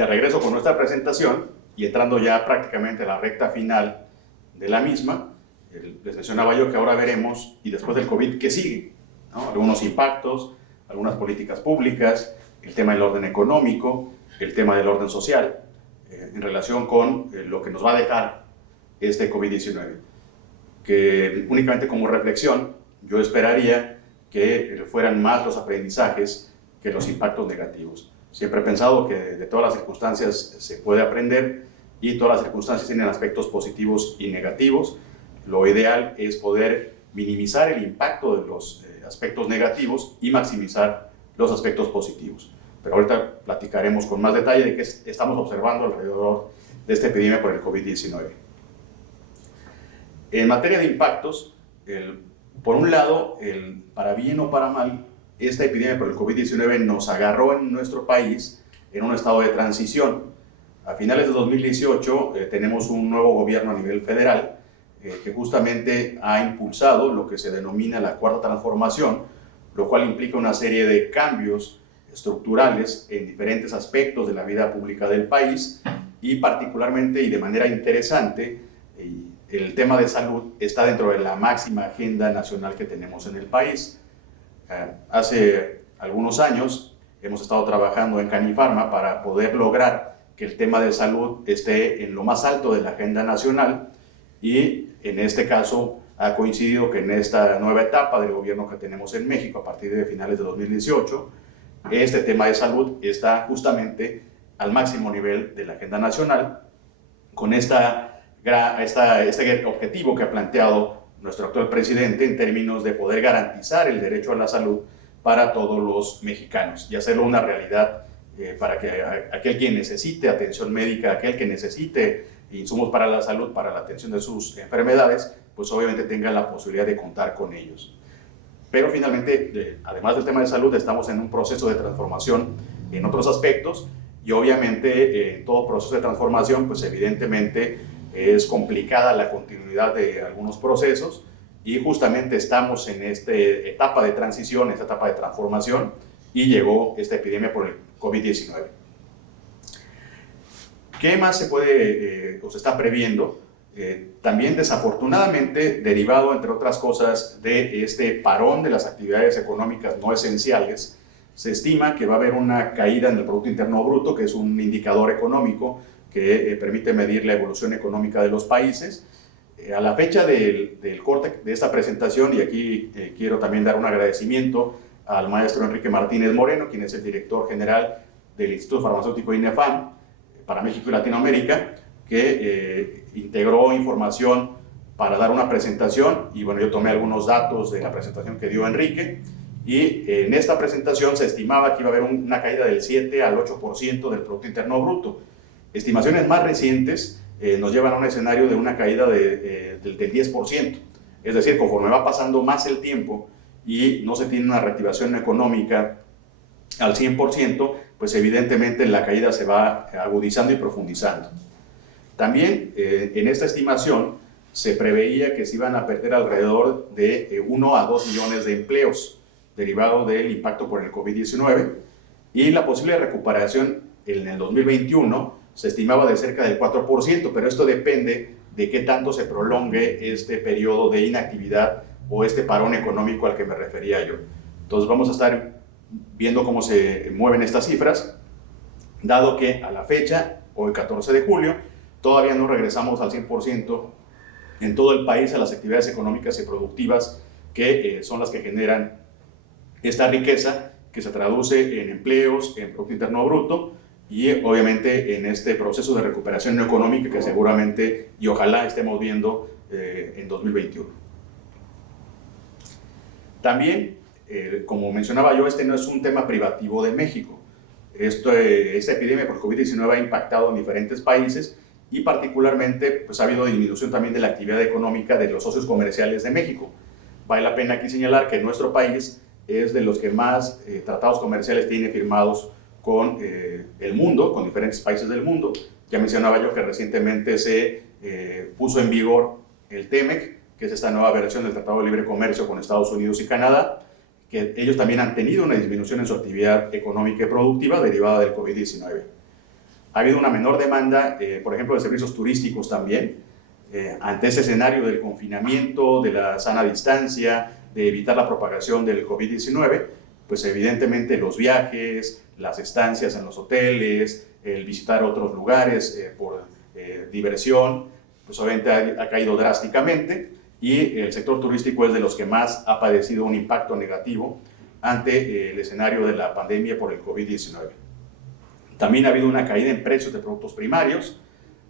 de regreso con nuestra presentación y entrando ya prácticamente a la recta final de la misma, les mencionaba yo que ahora veremos, y después del COVID, ¿qué sigue? ¿No? Algunos impactos, algunas políticas públicas, el tema del orden económico, el tema del orden social, en relación con lo que nos va a dejar este COVID-19. Que únicamente como reflexión, yo esperaría que fueran más los aprendizajes que los impactos negativos. Siempre he pensado que de todas las circunstancias se puede aprender y todas las circunstancias tienen aspectos positivos y negativos. Lo ideal es poder minimizar el impacto de los aspectos negativos y maximizar los aspectos positivos. Pero ahorita platicaremos con más detalle de qué estamos observando alrededor de esta epidemia por el COVID-19. En materia de impactos, por un lado, para bien o para mal, esta epidemia por el COVID-19 nos agarró en nuestro país en un estado de transición. A finales de 2018 tenemos un nuevo gobierno a nivel federal que justamente ha impulsado lo que se denomina la Cuarta Transformación, lo cual implica una serie de cambios estructurales en diferentes aspectos de la vida pública del país y particularmente y de manera interesante, el tema de salud está dentro de la máxima agenda nacional que tenemos en el país. Hace algunos años hemos estado trabajando en Canifarma para poder lograr que el tema de salud esté en lo más alto de la agenda nacional y en este caso ha coincidido que en esta nueva etapa del gobierno que tenemos en México a partir de finales de 2018, este tema de salud está justamente al máximo nivel de la agenda nacional con este objetivo que ha planteado nuestro actual presidente en términos de poder garantizar el derecho a la salud para todos los mexicanos y hacerlo una realidad para que aquel quien necesite atención médica, aquel que necesite insumos para la salud, para la atención de sus enfermedades, pues obviamente tenga la posibilidad de contar con ellos. Pero finalmente, además del tema de salud, estamos en un proceso de transformación en otros aspectos y obviamente en todo proceso de transformación, pues evidentemente es complicada la continuidad de algunos procesos y justamente estamos en esta etapa de transición, esta etapa de transformación y llegó esta epidemia por el COVID-19. ¿Qué más se puede o se está previendo? También desafortunadamente, derivado entre otras cosas de este parón de las actividades económicas no esenciales, se estima que va a haber una caída en el Producto Interno Bruto, que es un indicador económico que permite medir la evolución económica de los países. A la fecha del corte de esta presentación, y aquí quiero también dar un agradecimiento al maestro Enrique Martínez Moreno, quien es el director general del Instituto Farmacéutico INEFAM para México y Latinoamérica, que integró información para dar una presentación y bueno, yo tomé algunos datos de la presentación que dio Enrique y en esta presentación se estimaba que iba a haber una caída del 7 al 8% del Producto Interno Bruto. Estimaciones más recientes nos llevan a un escenario de una caída del 10%, es decir, conforme va pasando más el tiempo y no se tiene una reactivación económica al 100%, pues evidentemente la caída se va agudizando y profundizando. También en esta estimación se preveía que se iban a perder alrededor de 1 a 2 millones de empleos derivado del impacto por el COVID-19 y la posible recuperación en el 2021 se estimaba de cerca del 4%, pero esto depende de qué tanto se prolongue este periodo de inactividad o este parón económico al que me refería yo. Entonces vamos a estar viendo cómo se mueven estas cifras, dado que a la fecha, hoy 14 de julio, todavía no regresamos al 100% en todo el país a las actividades económicas y productivas que son las que generan esta riqueza que se traduce en empleos, en Producto Interno Bruto y obviamente en este proceso de recuperación económica que seguramente y ojalá estemos viendo en 2021. También, como mencionaba yo, este no es un tema privativo de México. Esta epidemia por COVID-19 ha impactado en diferentes países y particularmente pues, ha habido disminución también de la actividad económica de los socios comerciales de México. Vale la pena aquí señalar que nuestro país es de los que más tratados comerciales tiene firmados con el mundo, con diferentes países del mundo. Ya mencionaba yo que recientemente se puso en vigor el TEMEC, que es esta nueva versión del Tratado de Libre Comercio con Estados Unidos y Canadá, que ellos también han tenido una disminución en su actividad económica y productiva derivada del COVID-19. Ha habido una menor demanda, por ejemplo, de servicios turísticos también, ante ese escenario del confinamiento, de la sana distancia, de evitar la propagación del COVID-19, pues evidentemente los viajes, las estancias en los hoteles, el visitar otros lugares por diversión, pues obviamente ha caído drásticamente, y el sector turístico es de los que más ha padecido un impacto negativo ante el escenario de la pandemia por el COVID-19. También ha habido una caída en precios de productos primarios,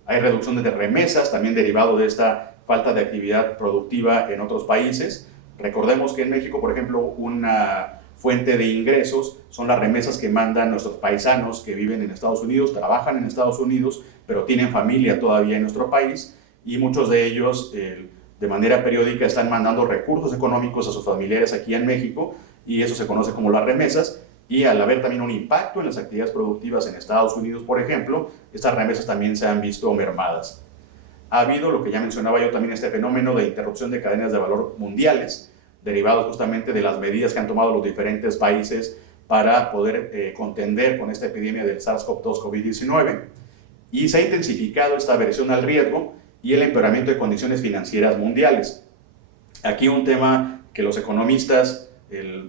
hay reducciones de remesas, también derivado de esta falta de actividad productiva en otros países. Recordemos que en México, por ejemplo, una fuente de ingresos son las remesas que mandan nuestros paisanos que viven en Estados Unidos, trabajan en Estados Unidos, pero tienen familia todavía en nuestro país, y muchos de ellos de manera periódica están mandando recursos económicos a sus familiares aquí en México, y eso se conoce como las remesas. Y al haber también un impacto en las actividades productivas en Estados Unidos, por ejemplo, estas remesas también se han visto mermadas. Ha habido, lo que ya mencionaba yo también, este fenómeno de interrupción de cadenas de valor mundiales, derivados justamente de las medidas que han tomado los diferentes países para poder contender con esta epidemia del SARS-CoV-2 COVID-19, y se ha intensificado esta aversión al riesgo y el empeoramiento de condiciones financieras mundiales. Aquí un tema que los economistas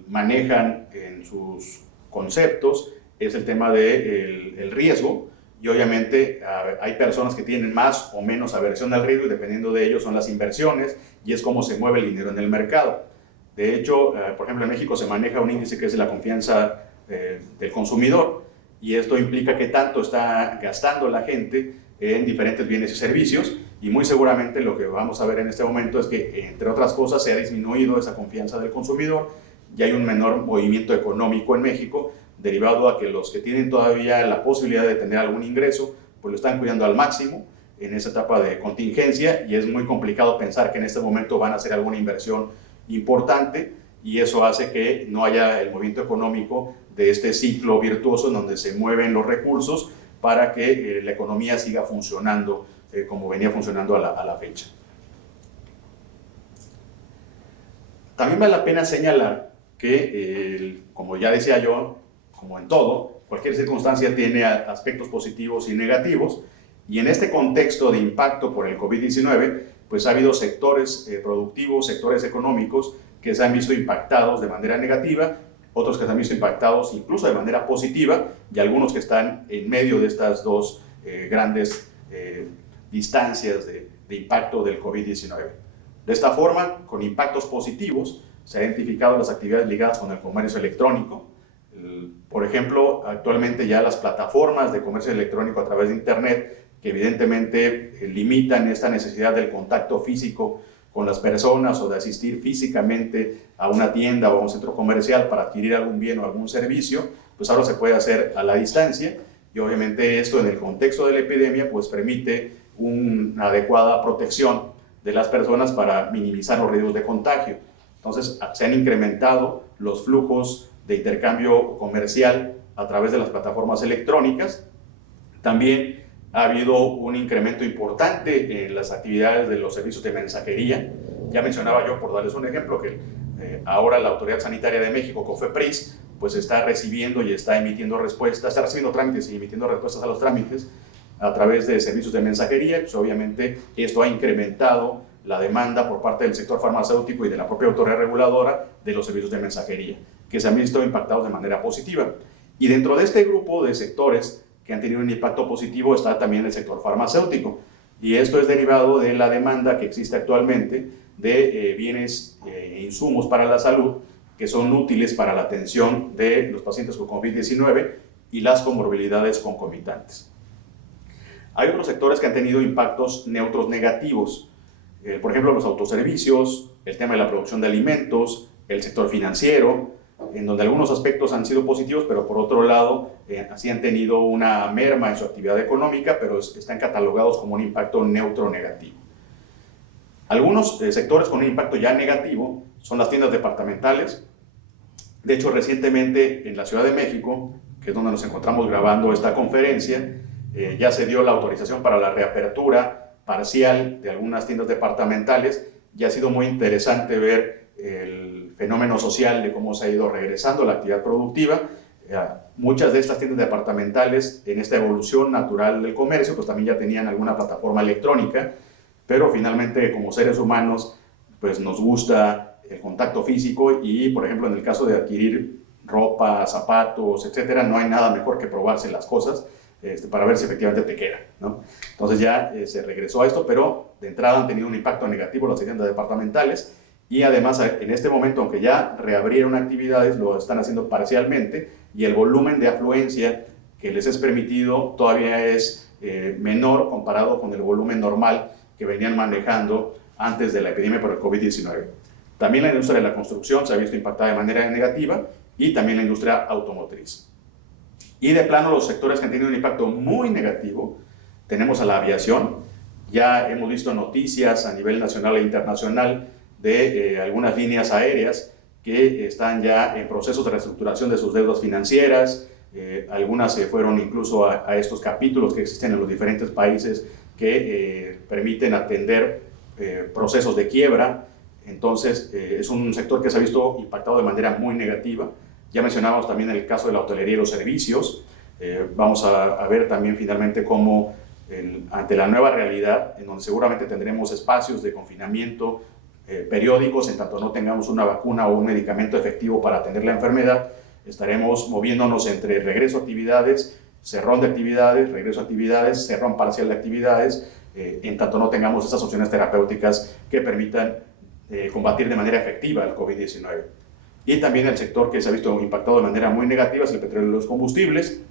manejan en sus conceptos es el tema del riesgo, y obviamente hay personas que tienen más o menos aversión al riesgo, y dependiendo de ello son las inversiones y es cómo se mueve el dinero en el mercado. De hecho, por ejemplo, en México se maneja un índice que es de la confianza del consumidor, y esto implica qué tanto está gastando la gente en diferentes bienes y servicios, y muy seguramente lo que vamos a ver en este momento es que, entre otras cosas, se ha disminuido esa confianza del consumidor y hay un menor movimiento económico en México, derivado a que los que tienen todavía la posibilidad de tener algún ingreso, pues lo están cuidando al máximo en esa etapa de contingencia, y es muy complicado pensar que en este momento van a hacer alguna inversión importante, y eso hace que no haya el movimiento económico de este ciclo virtuoso en donde se mueven los recursos para que la economía siga funcionando como venía funcionando a la fecha. También vale la pena señalar que, como ya decía yo, como en todo, cualquier circunstancia tiene aspectos positivos y negativos, y en este contexto de impacto por el COVID-19, pues ha habido sectores productivos, sectores económicos que se han visto impactados de manera negativa, otros que se han visto impactados incluso de manera positiva, y algunos que están en medio de estas dos grandes distancias de impacto del COVID-19. De esta forma, con impactos positivos, se han identificado las actividades ligadas con el comercio electrónico. Por ejemplo, actualmente ya las plataformas de comercio electrónico a través de Internet, que evidentemente limitan esta necesidad del contacto físico con las personas o de asistir físicamente a una tienda o a un centro comercial para adquirir algún bien o algún servicio, pues ahora se puede hacer a la distancia, y obviamente esto en el contexto de la epidemia pues permite una adecuada protección de las personas para minimizar los riesgos de contagio. Entonces se han incrementado los flujos de intercambio comercial a través de las plataformas electrónicas. También ha habido un incremento importante en las actividades de los servicios de mensajería. Ya mencionaba yo, por darles un ejemplo, que ahora la Autoridad Sanitaria de México, COFEPRIS, pues está recibiendo y está emitiendo respuestas, está recibiendo trámites y emitiendo respuestas a los trámites a través de servicios de mensajería. Pues obviamente esto ha incrementado la demanda por parte del sector farmacéutico y de la propia autoridad reguladora de los servicios de mensajería, que se han visto impactados de manera positiva. Y dentro de este grupo de sectores que han tenido un impacto positivo está también el sector farmacéutico, y esto es derivado de la demanda que existe actualmente de bienes e insumos para la salud que son útiles para la atención de los pacientes con COVID-19 y las comorbilidades concomitantes. Hay otros sectores que han tenido impactos neutros negativos, por ejemplo los autoservicios, el tema de la producción de alimentos, el sector financiero, en donde algunos aspectos han sido positivos, pero por otro lado así han tenido una merma en su actividad económica, pero están catalogados como un impacto neutro negativo. Algunos sectores con un impacto ya negativo son las tiendas departamentales. De hecho, recientemente en la Ciudad de México, que es donde nos encontramos grabando esta conferencia, ya se dio la autorización para la reapertura parcial de algunas tiendas departamentales, y ha sido muy interesante ver el fenómeno social de cómo se ha ido regresando la actividad productiva. Muchas de estas tiendas departamentales, en esta evolución natural del comercio, pues también ya tenían alguna plataforma electrónica, pero finalmente como seres humanos pues nos gusta el contacto físico y, por ejemplo, en el caso de adquirir ropa, zapatos, etcétera, no hay nada mejor que probarse las cosas para ver si efectivamente te queda, ¿no? Entonces ya se regresó a esto, pero de entrada han tenido un impacto negativo las tiendas departamentales y además en este momento, aunque ya reabrieron actividades, lo están haciendo parcialmente y el volumen de afluencia que les es permitido todavía es menor comparado con el volumen normal que venían manejando antes de la epidemia por el COVID-19. También la industria de la construcción se ha visto impactada de manera negativa y también la industria automotriz. Y de plano los sectores que han tenido un impacto muy negativo, tenemos a la aviación. Ya hemos visto noticias a nivel nacional e internacional de algunas líneas aéreas que están ya en procesos de reestructuración de sus deudas financieras. Algunas se fueron incluso a estos capítulos que existen en los diferentes países que permiten atender procesos de quiebra. Entonces es un sector que se ha visto impactado de manera muy negativa. Ya mencionábamos también el caso de la hotelería y los servicios. Vamos a ver también finalmente cómo ante la nueva realidad, en donde seguramente tendremos espacios de confinamiento periódicos, en tanto no tengamos una vacuna o un medicamento efectivo para atender la enfermedad, estaremos moviéndonos entre regreso a actividades, cerrón de actividades, regreso a actividades, cerrón parcial de actividades, en tanto no tengamos esas opciones terapéuticas que permitan combatir de manera efectiva el COVID-19. Y también el sector que se ha visto impactado de manera muy negativa es el petróleo y los combustibles.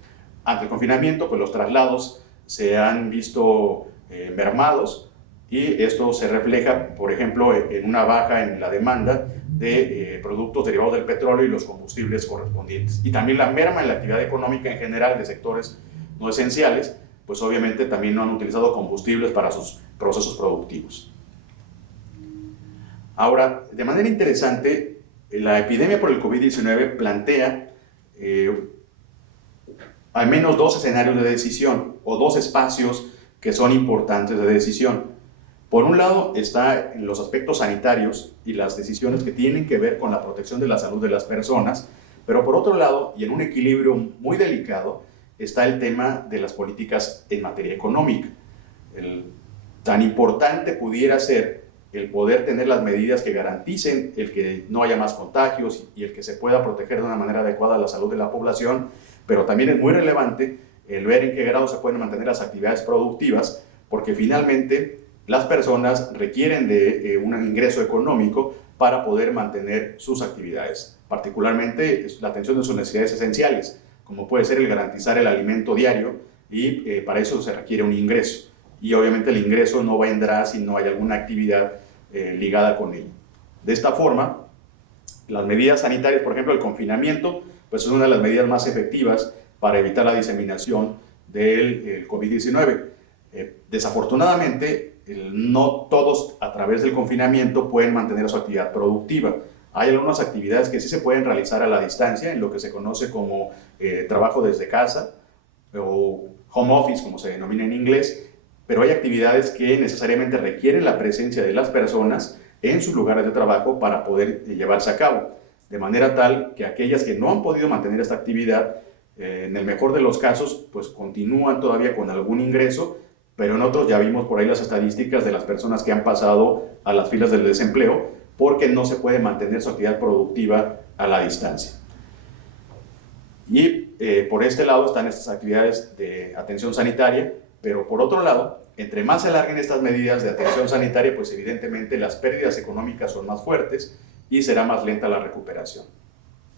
Ante el confinamiento, pues los traslados se han visto mermados y esto se refleja, por ejemplo, en una baja en la demanda de productos derivados del petróleo y los combustibles correspondientes. Y también la merma en la actividad económica en general de sectores no esenciales, pues obviamente también no han utilizado combustibles para sus procesos productivos. Ahora, de manera interesante, la epidemia por el COVID-19 plantea al menos dos escenarios de decisión o dos espacios que son importantes de decisión. Por un lado está en los aspectos sanitarios y las decisiones que tienen que ver con la protección de la salud de las personas, pero por otro lado, y en un equilibrio muy delicado, está el tema de las políticas en materia económica. Tan importante pudiera ser el poder tener las medidas que garanticen el que no haya más contagios y el que se pueda proteger de una manera adecuada la salud de la población, pero también es muy relevante el ver en qué grado se pueden mantener las actividades productivas, porque finalmente las personas requieren de un ingreso económico para poder mantener sus actividades, particularmente la atención de sus necesidades esenciales, como puede ser el garantizar el alimento diario, y para eso se requiere un ingreso. Y obviamente el ingreso no vendrá si no hay alguna actividad ligada con ello. De esta forma, las medidas sanitarias, por ejemplo, el confinamiento, pues es una de las medidas más efectivas para evitar la diseminación del COVID-19. Desafortunadamente, no todos a través del confinamiento pueden mantener su actividad productiva. Hay algunas actividades que sí se pueden realizar a la distancia, en lo que se conoce como trabajo desde casa o home office, como se denomina en inglés, pero hay actividades que necesariamente requieren la presencia de las personas en sus lugares de trabajo para poder llevarse a cabo, de manera tal que aquellas que no han podido mantener esta actividad, en el mejor de los casos, pues continúan todavía con algún ingreso, pero en otros ya vimos por ahí las estadísticas de las personas que han pasado a las filas del desempleo porque no se puede mantener su actividad productiva a la distancia. Y por este lado están estas actividades de atención sanitaria, pero por otro lado, entre más se alarguen estas medidas de atención sanitaria, pues evidentemente las pérdidas económicas son más fuertes y será más lenta la recuperación.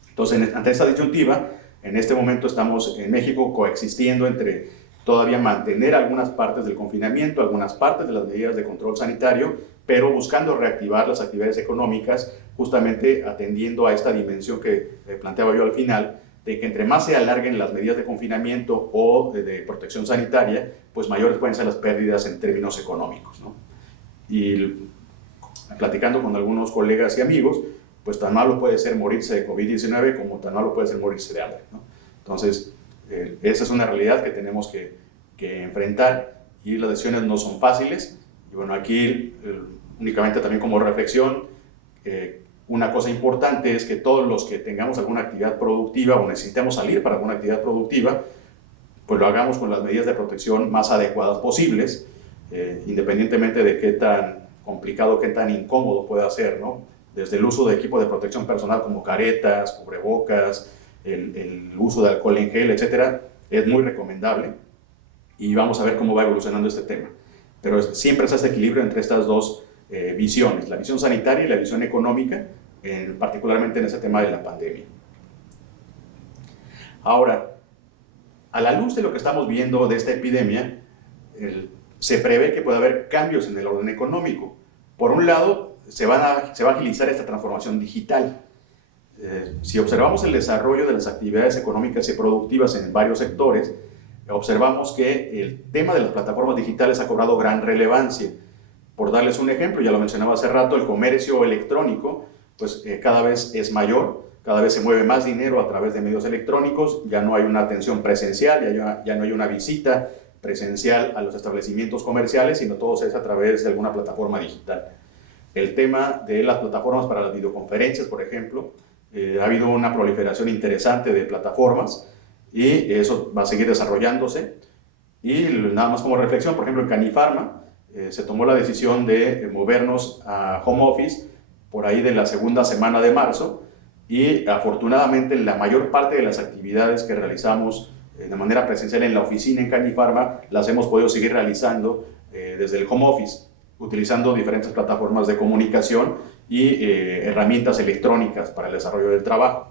Entonces, ante esta disyuntiva, en este momento estamos en México coexistiendo entre todavía mantener algunas partes del confinamiento, algunas partes de las medidas de control sanitario, pero buscando reactivar las actividades económicas, justamente atendiendo a esta dimensión que planteaba yo al final, de que entre más se alarguen las medidas de confinamiento o de protección sanitaria, pues mayores pueden ser las pérdidas en términos económicos, ¿no? Y platicando con algunos colegas y amigos, pues tan malo puede ser morirse de COVID-19 como tan malo puede ser morirse de hambre, ¿no? Entonces, esa es una realidad que tenemos que enfrentar y las decisiones no son fáciles. Y bueno, aquí únicamente también como reflexión, Una cosa importante es que todos los que tengamos alguna actividad productiva o necesitemos salir para alguna actividad productiva, pues lo hagamos con las medidas de protección más adecuadas posibles, independientemente de qué tan complicado, qué tan incómodo pueda ser, ¿no? Desde el uso de equipo de protección personal como caretas, cubrebocas, el uso de alcohol en gel, etcétera, es muy recomendable y vamos a ver cómo va evolucionando este tema. Pero siempre es este equilibrio entre estas dos visiones, la visión sanitaria y la visión económica, particularmente en ese tema de la pandemia. Ahora, a la luz de lo que estamos viendo de esta epidemia, se prevé que pueda haber cambios en el orden económico. Por un lado, se va a agilizar esta transformación digital. Si observamos el desarrollo de las actividades económicas y productivas en varios sectores, observamos que el tema de las plataformas digitales ha cobrado gran relevancia. Por darles un ejemplo, ya lo mencionaba hace rato, el comercio electrónico pues, cada vez es mayor, cada vez se mueve más dinero a través de medios electrónicos, ya no hay una atención presencial, ya no hay una visita presencial a los establecimientos comerciales, sino todo se hace a través de alguna plataforma digital. El tema de las plataformas para las videoconferencias, por ejemplo, ha habido una proliferación interesante de plataformas y eso va a seguir desarrollándose. Y nada más como reflexión, por ejemplo, en Canifarma se tomó la decisión de movernos a home office por ahí de la segunda semana de marzo y afortunadamente la mayor parte de las actividades que realizamos de manera presencial en la oficina en Canifarma las hemos podido seguir realizando desde el home office, utilizando diferentes plataformas de comunicación y herramientas electrónicas para el desarrollo del trabajo.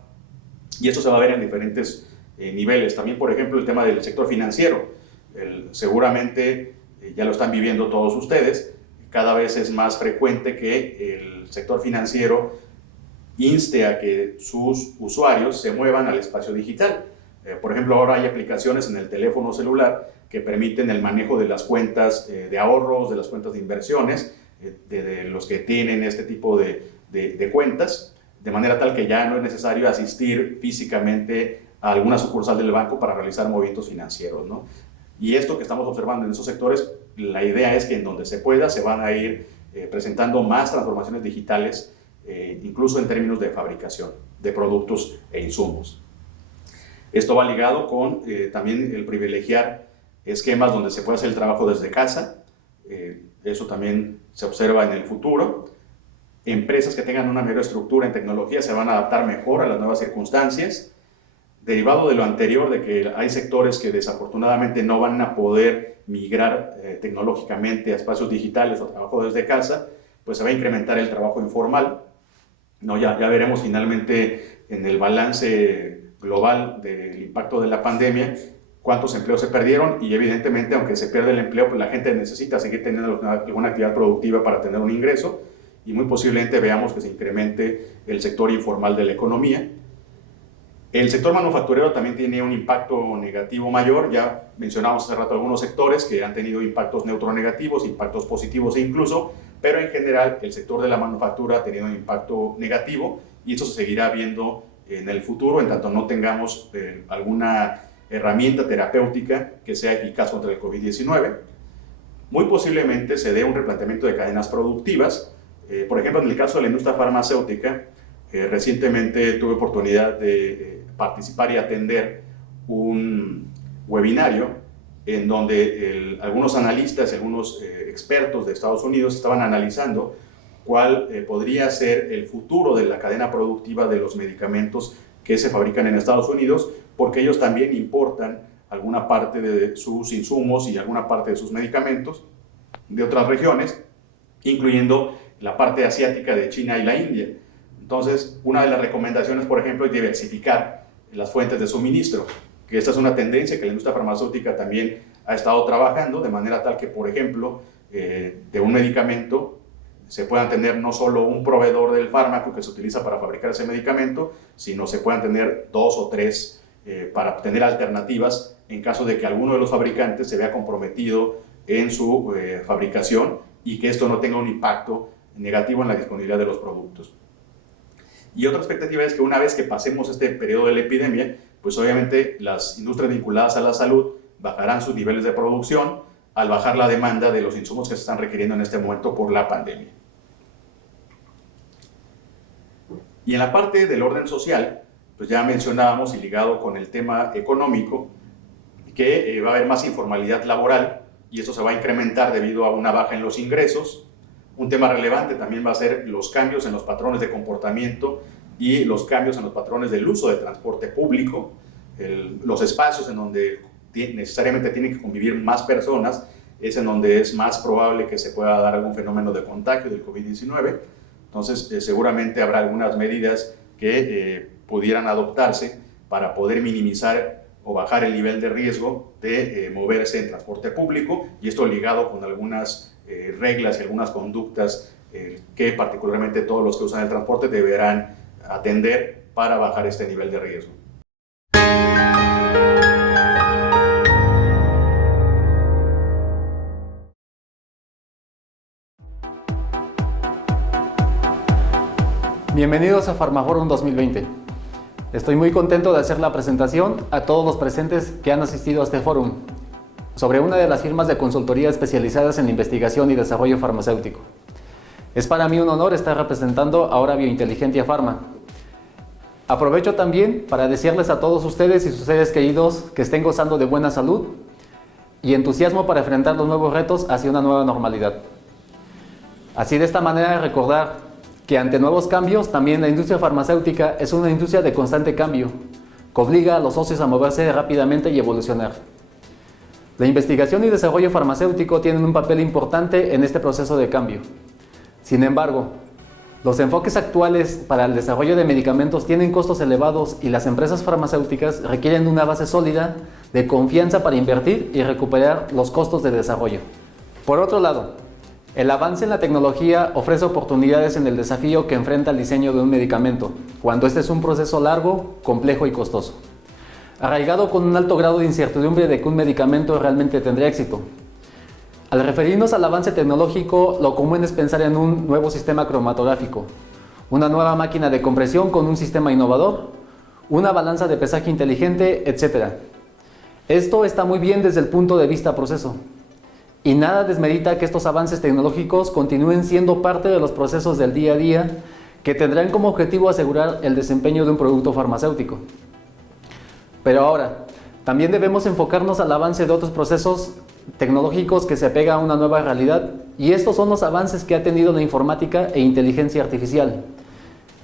Y esto se va a ver en diferentes niveles. También, por ejemplo, el tema del sector financiero. Seguramente ya lo están viviendo todos ustedes. Cada vez es más frecuente que el sector financiero inste a que sus usuarios se muevan al espacio digital. Por ejemplo, ahora hay aplicaciones en el teléfono celular que permiten el manejo de las cuentas de ahorros, de las cuentas de inversiones, de los que tienen este tipo de cuentas, de manera tal que ya no es necesario asistir físicamente a alguna sucursal del banco para realizar movimientos financieros, ¿no? Y esto que estamos observando en esos sectores, la idea es que en donde se pueda se van a ir presentando más transformaciones digitales, incluso en términos de fabricación de productos e insumos. Esto va ligado con también el privilegiar esquemas donde se puede hacer el trabajo desde casa. Eso también se observa en el futuro. Empresas que tengan una mayor estructura en tecnología se van a adaptar mejor a las nuevas circunstancias. Derivado de lo anterior, de que hay sectores que desafortunadamente no van a poder migrar tecnológicamente a espacios digitales o trabajo desde casa, pues se va a incrementar el trabajo informal, ¿no? Ya veremos finalmente en el balance global del impacto de la pandemia cuántos empleos se perdieron y evidentemente aunque se pierde el empleo, pues la gente necesita seguir teniendo alguna actividad productiva para tener un ingreso y muy posiblemente veamos que se incremente el sector informal de la economía. El sector manufacturero también tiene un impacto negativo mayor. Ya mencionamos hace rato algunos sectores que han tenido impactos neutronegativos, impactos positivos incluso, pero en general el sector de la manufactura ha tenido un impacto negativo y eso se seguirá viendo en el futuro en tanto no tengamos alguna herramienta terapéutica que sea eficaz contra el COVID-19. Muy posiblemente se dé un replanteamiento de cadenas productivas. Por ejemplo, en el caso de la industria farmacéutica, recientemente tuve oportunidad de participar y atender un webinario en donde algunos analistas y algunos expertos de Estados Unidos estaban analizando cuál podría ser el futuro de la cadena productiva de los medicamentos que se fabrican en Estados Unidos, porque ellos también importan alguna parte de sus insumos y alguna parte de sus medicamentos de otras regiones, incluyendo la parte asiática de China y la India. Entonces, una de las recomendaciones, por ejemplo, es diversificar las fuentes de suministro, que esta es una tendencia que la industria farmacéutica también ha estado trabajando, de manera tal que, por ejemplo, de un medicamento se puedan tener no solo un proveedor del fármaco que se utiliza para fabricar ese medicamento, sino se puedan tener 2 o 3 para tener alternativas en caso de que alguno de los fabricantes se vea comprometido en su fabricación y que esto no tenga un impacto negativo en la disponibilidad de los productos. Y otra expectativa es que una vez que pasemos este periodo de la epidemia, pues obviamente las industrias vinculadas a la salud bajarán sus niveles de producción al bajar la demanda de los insumos que se están requiriendo en este momento por la pandemia. Y en la parte del orden social, pues ya mencionábamos y ligado con el tema económico, que va a haber más informalidad laboral y eso se va a incrementar debido a una baja en los ingresos. Un tema relevante también va a ser los cambios en los patrones de comportamiento y los cambios en los patrones del uso del transporte público, los espacios en donde necesariamente tienen que convivir más personas, es en donde es más probable que se pueda dar algún fenómeno de contagio del COVID-19. Entonces, seguramente habrá algunas medidas que pudieran adoptarse para poder minimizar o bajar el nivel de riesgo de moverse en transporte público, y esto ligado con algunas reglas y algunas conductas que particularmente todos los que usan el transporte deberán atender para bajar este nivel de riesgo. Bienvenidos a Farmaforum 2020. Estoy muy contento de hacer la presentación a todos los presentes que han asistido a este fórum sobre una de las firmas de consultoría especializadas en investigación y desarrollo farmacéutico. Es para mí un honor estar representando ahora Biointeligentia Pharma. Aprovecho también para desearles a todos ustedes y sus seres queridos que estén gozando de buena salud y entusiasmo para enfrentar los nuevos retos hacia una nueva normalidad. Así, de esta manera, recordar que ante nuevos cambios, también la industria farmacéutica es una industria de constante cambio, que obliga a los socios a moverse rápidamente y evolucionar. La investigación y desarrollo farmacéutico tienen un papel importante en este proceso de cambio. Sin embargo, los enfoques actuales para el desarrollo de medicamentos tienen costos elevados y las empresas farmacéuticas requieren una base sólida de confianza para invertir y recuperar los costos de desarrollo. Por otro lado, el avance en la tecnología ofrece oportunidades en el desafío que enfrenta el diseño de un medicamento, cuando este es un proceso largo, complejo y costoso, arraigado con un alto grado de incertidumbre de que un medicamento realmente tendrá éxito. Al referirnos al avance tecnológico, lo común es pensar en un nuevo sistema cromatográfico, una nueva máquina de compresión con un sistema innovador, una balanza de pesaje inteligente, etc. Esto está muy bien desde el punto de vista proceso. Y nada desmerita que estos avances tecnológicos continúen siendo parte de los procesos del día a día que tendrán como objetivo asegurar el desempeño de un producto farmacéutico. Pero ahora, también debemos enfocarnos al avance de otros procesos tecnológicos que se apegan a una nueva realidad, y estos son los avances que ha tenido la informática e inteligencia artificial,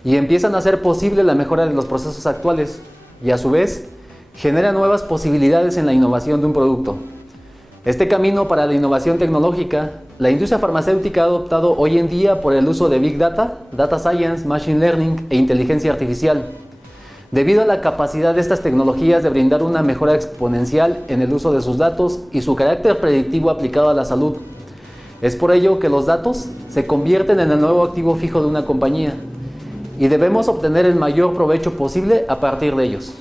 y empiezan a hacer posible la mejora de los procesos actuales, y a su vez, genera nuevas posibilidades en la innovación de un producto. Este camino para la innovación tecnológica, la industria farmacéutica ha adoptado hoy en día por el uso de Big Data, Data Science, Machine Learning e inteligencia artificial, debido a la capacidad de estas tecnologías de brindar una mejora exponencial en el uso de sus datos y su carácter predictivo aplicado a la salud. Es por ello que los datos se convierten en el nuevo activo fijo de una compañía y debemos obtener el mayor provecho posible a partir de ellos.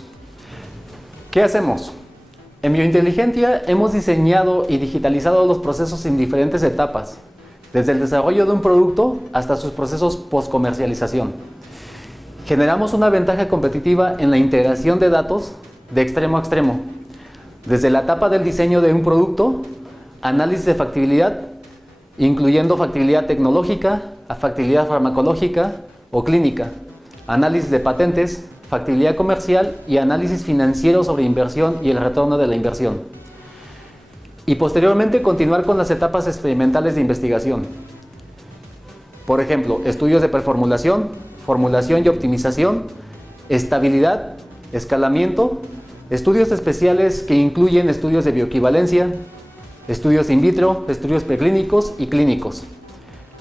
¿Qué hacemos? En Biointeligentia hemos diseñado y digitalizado los procesos en diferentes etapas, desde el desarrollo de un producto hasta sus procesos post-comercialización. Generamos una ventaja competitiva en la integración de datos de extremo a extremo, desde la etapa del diseño de un producto, análisis de factibilidad, incluyendo factibilidad tecnológica, factibilidad farmacológica o clínica, análisis de patentes, factibilidad comercial y análisis financiero sobre inversión y el retorno de la inversión. Y posteriormente continuar con las etapas experimentales de investigación. Por ejemplo, estudios de preformulación, formulación y optimización, estabilidad, escalamiento, estudios especiales que incluyen estudios de bioequivalencia, estudios in vitro, estudios preclínicos y clínicos.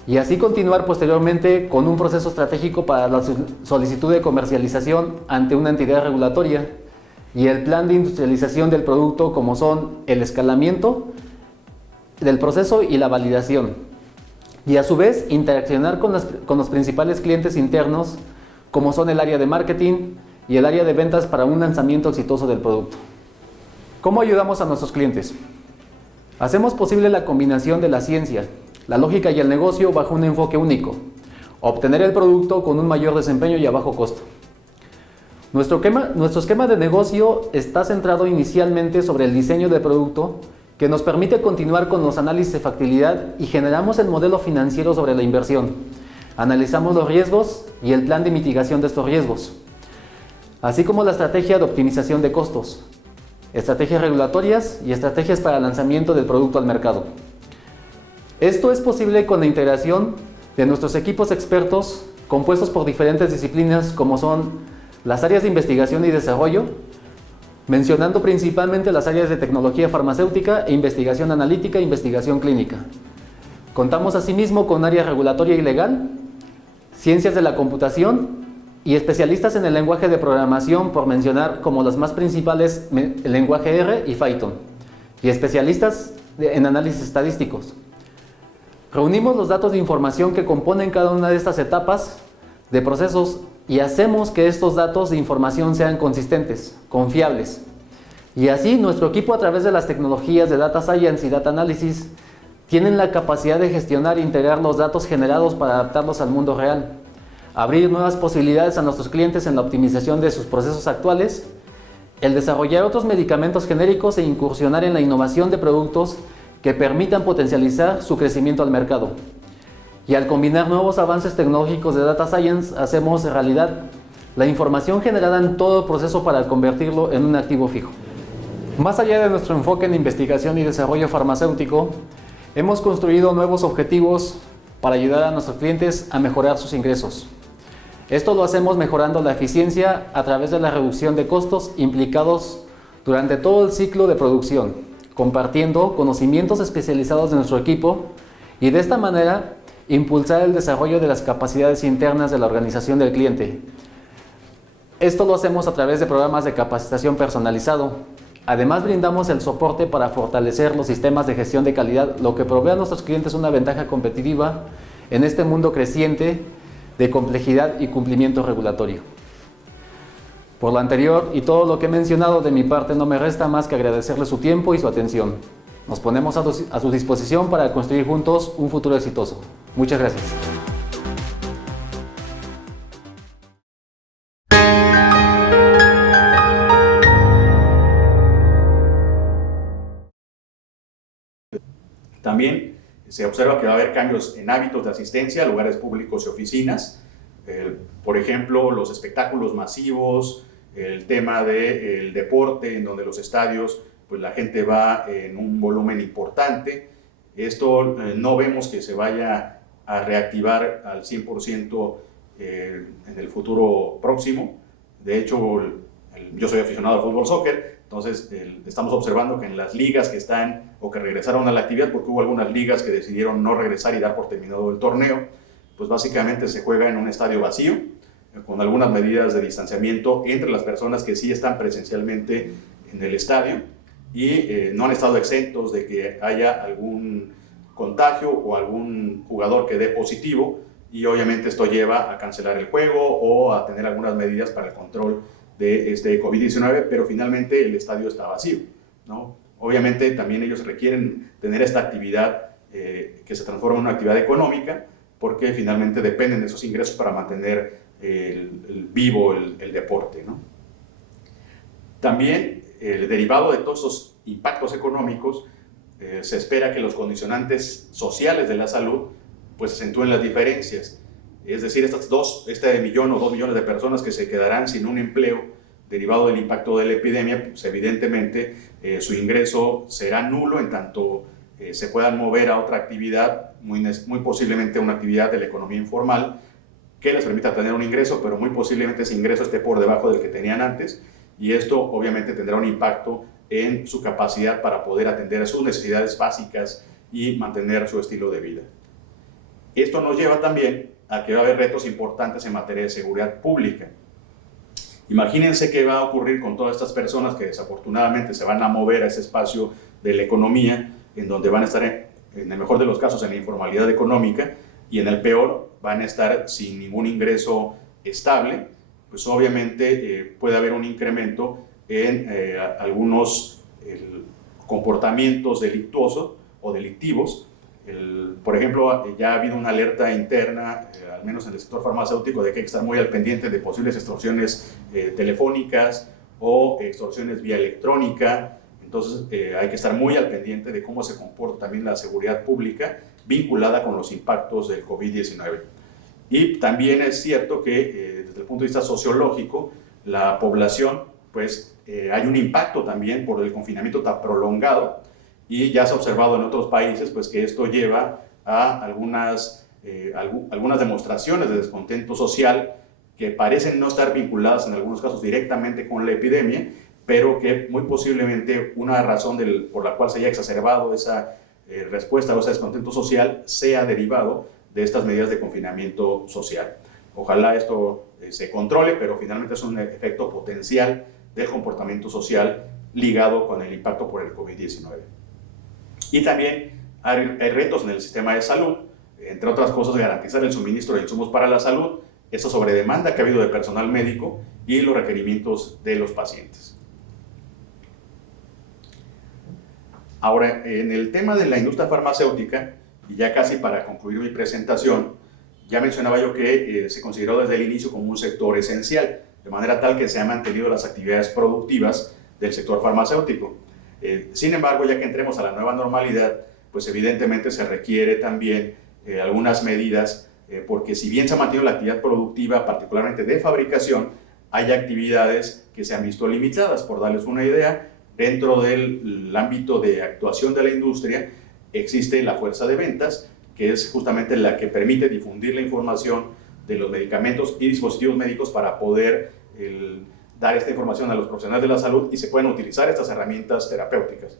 Y así continuar posteriormente con un proceso estratégico para la solicitud de comercialización ante una entidad regulatoria y el plan de industrialización del producto, como son el escalamiento del proceso y la validación. Y a su vez interaccionar con los principales clientes internos, como son el área de marketing y el área de ventas para un lanzamiento exitoso del producto. ¿Cómo ayudamos a nuestros clientes? Hacemos posible la combinación de la ciencia, la lógica y el negocio bajo un enfoque único, obtener el producto con un mayor desempeño y a bajo costo. Nuestro esquema de negocio está centrado inicialmente sobre el diseño del producto, que nos permite continuar con los análisis de factibilidad y generamos el modelo financiero sobre la inversión, Analizamos los riesgos y el plan de mitigación de estos riesgos, así como la estrategia de optimización de costos, estrategias regulatorias y estrategias para el lanzamiento del producto al mercado. Esto es posible con la integración de nuestros equipos expertos compuestos por diferentes disciplinas como son las áreas de investigación y desarrollo, mencionando principalmente las áreas de tecnología farmacéutica e investigación analítica e investigación clínica. Contamos asimismo con área regulatoria y legal, ciencias de la computación y especialistas en el lenguaje de programación, por mencionar como las más principales el lenguaje R y Python, y especialistas en análisis estadísticos. Reunimos los datos de información que componen cada una de estas etapas de procesos y hacemos que estos datos de información sean consistentes, confiables. Y así nuestro equipo, a través de las tecnologías de Data Science y Data Analysis, tienen la capacidad de gestionar e integrar los datos generados para adaptarlos al mundo real, abrir nuevas posibilidades a nuestros clientes en la optimización de sus procesos actuales, el desarrollar otros medicamentos genéricos e incursionar en la innovación de productos que permitan potencializar su crecimiento al mercado. Y al combinar nuevos avances tecnológicos de Data Science, hacemos realidad la información generada en todo el proceso para convertirlo en un activo fijo. Más allá de nuestro enfoque en investigación y desarrollo farmacéutico, hemos construido nuevos objetivos para ayudar a nuestros clientes a mejorar sus ingresos. Esto lo hacemos mejorando la eficiencia a través de la reducción de costos implicados durante todo el ciclo de producción, compartiendo conocimientos especializados de nuestro equipo y de esta manera impulsar el desarrollo de las capacidades internas de la organización del cliente. Esto lo hacemos a través de programas de capacitación personalizado. Además, brindamos el soporte para fortalecer los sistemas de gestión de calidad, lo que provee a nuestros clientes una ventaja competitiva en este mundo creciente de complejidad y cumplimiento regulatorio. Por lo anterior y todo lo que he mencionado, de mi parte no me resta más que agradecerle su tiempo y su atención. Nos ponemos a su disposición para construir juntos un futuro exitoso. Muchas gracias. También se observa que va a haber cambios en hábitos de asistencia a lugares públicos y oficinas. Por ejemplo, los espectáculos masivos, el tema del deporte, en donde los estadios, pues la gente va en un volumen importante. Esto no vemos que se vaya a reactivar al 100% en el futuro próximo. De hecho, yo soy aficionado al fútbol soccer, entonces estamos observando que en las ligas que están o que regresaron a la actividad, porque hubo algunas ligas que decidieron no regresar y dar por terminado el torneo, pues básicamente se juega en un estadio vacío, con algunas medidas de distanciamiento entre las personas que sí están presencialmente en el estadio y no han estado exentos de que haya algún contagio o algún jugador que dé positivo, y obviamente esto lleva a cancelar el juego o a tener algunas medidas para el control de este COVID-19, pero finalmente el estadio está vacío, ¿no? Obviamente también ellos requieren tener esta actividad que se transforma en una actividad económica, porque finalmente dependen de esos ingresos para mantener vivo el deporte, ¿no? También, derivado de todos esos impactos económicos, se espera que los condicionantes sociales de la salud pues acentúen las diferencias. Es decir, este millón o 2 millones de personas que se quedarán sin un empleo derivado del impacto de la epidemia, pues evidentemente su ingreso será nulo en tanto se puedan mover a otra actividad, muy posiblemente una actividad de la economía informal, que les permita tener un ingreso, pero muy posiblemente ese ingreso esté por debajo del que tenían antes, y esto obviamente tendrá un impacto en su capacidad para poder atender sus necesidades básicas y mantener su estilo de vida. Esto nos lleva también a que va a haber retos importantes en materia de seguridad pública. Imagínense qué va a ocurrir con todas estas personas que desafortunadamente se van a mover a ese espacio de la economía, en donde van a estar, en el mejor de los casos, en la informalidad económica, y en el peor van a estar sin ningún ingreso estable. Pues obviamente puede haber un incremento en algunos comportamientos delictuosos o delictivos. Por ejemplo, ya ha habido una alerta interna, al menos en el sector farmacéutico, de que hay que estar muy al pendiente de posibles extorsiones telefónicas o extorsiones vía electrónica. Entonces hay que estar muy al pendiente de cómo se comporta también la seguridad pública vinculada con los impactos del COVID-19. Y también es cierto que desde el punto de vista sociológico, la población, pues hay un impacto también por el confinamiento tan prolongado, y ya se ha observado en otros países pues que esto lleva a algunas demostraciones de descontento social que parecen no estar vinculadas en algunos casos directamente con la epidemia, pero que muy posiblemente una razón por la cual se haya exacerbado esa respuesta o ese descontento social sea derivado de estas medidas de confinamiento social. Ojalá esto se controle, pero finalmente es un efecto potencial del comportamiento social ligado con el impacto por el COVID-19. Y también hay retos en el sistema de salud, entre otras cosas garantizar el suministro de insumos para la salud, esa sobredemanda que ha habido de personal médico y los requerimientos de los pacientes. Ahora, en el tema de la industria farmacéutica, y ya casi para concluir mi presentación, ya mencionaba yo que se consideró desde el inicio como un sector esencial, de manera tal que se han mantenido las actividades productivas del sector farmacéutico. Sin embargo, ya que entremos a la nueva normalidad, pues evidentemente se requiere también algunas medidas, porque si bien se ha mantenido la actividad productiva, particularmente de fabricación, hay actividades que se han visto limitadas. Por darles una idea, dentro del ámbito de actuación de la industria existe la fuerza de ventas, que es justamente la que permite difundir la información de los medicamentos y dispositivos médicos para poder dar esta información a los profesionales de la salud y se pueden utilizar estas herramientas terapéuticas.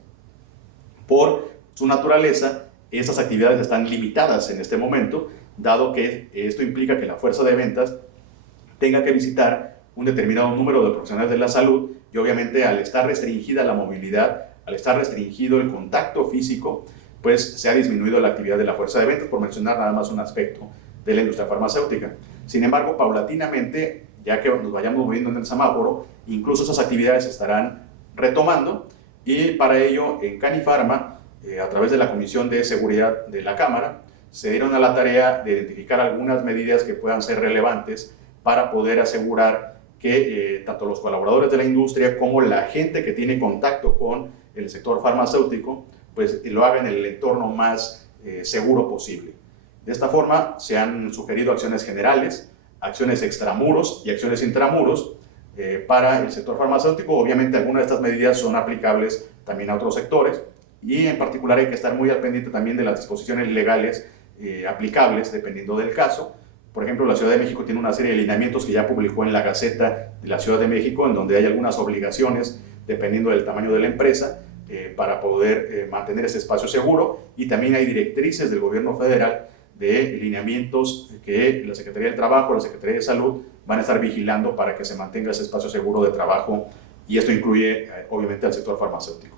Por su naturaleza, estas actividades están limitadas en este momento, dado que esto implica que la fuerza de ventas tenga que visitar un determinado número de profesionales de la salud y obviamente al estar restringida la movilidad, al estar restringido el contacto físico, pues se ha disminuido la actividad de la fuerza de ventas, por mencionar nada más un aspecto de la industria farmacéutica. Sin embargo, paulatinamente, ya que nos vayamos moviendo en el semáforo, incluso esas actividades se estarán retomando y para ello en Canifarma, a través de la Comisión de Seguridad de la Cámara, se dieron a la tarea de identificar algunas medidas que puedan ser relevantes para poder asegurar que tanto los colaboradores de la industria como la gente que tiene contacto con el sector farmacéutico, pues lo haga en el entorno más seguro posible. De esta forma se han sugerido acciones generales, acciones extramuros y acciones intramuros para el sector farmacéutico. Obviamente algunas de estas medidas son aplicables también a otros sectores y en particular hay que estar muy al pendiente también de las disposiciones legales aplicables dependiendo del caso. Por ejemplo, la Ciudad de México tiene una serie de lineamientos que ya publicó en la Gaceta de la Ciudad de México, en donde hay algunas obligaciones dependiendo del tamaño de la empresa para poder mantener ese espacio seguro, y también hay directrices del gobierno federal de lineamientos que la Secretaría del Trabajo, la Secretaría de Salud van a estar vigilando para que se mantenga ese espacio seguro de trabajo, y esto incluye obviamente al sector farmacéutico.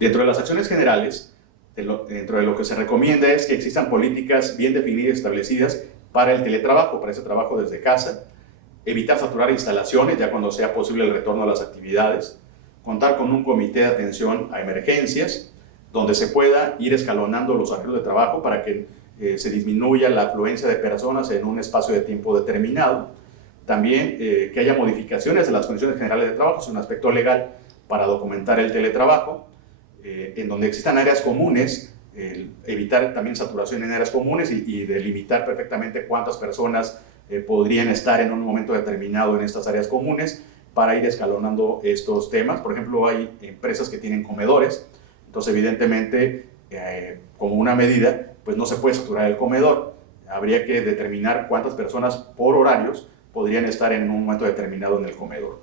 Dentro de las acciones generales, dentro de lo que se recomienda es que existan políticas bien definidas y establecidas para el teletrabajo, para ese trabajo desde casa, evitar saturar instalaciones ya cuando sea posible el retorno a las actividades, contar con un comité de atención a emergencias, donde se pueda ir escalonando los horarios de trabajo para que se disminuya la afluencia de personas en un espacio de tiempo determinado. También que haya modificaciones de las condiciones generales de trabajo, es un aspecto legal para documentar el teletrabajo, en donde existan áreas comunes, evitar también saturación en áreas comunes y delimitar perfectamente cuántas personas podrían estar en un momento determinado en estas áreas comunes para ir escalonando estos temas. Por ejemplo, hay empresas que tienen comedores, entonces evidentemente como una medida pues no se puede saturar el comedor, habría que determinar cuántas personas por horarios podrían estar en un momento determinado en el comedor.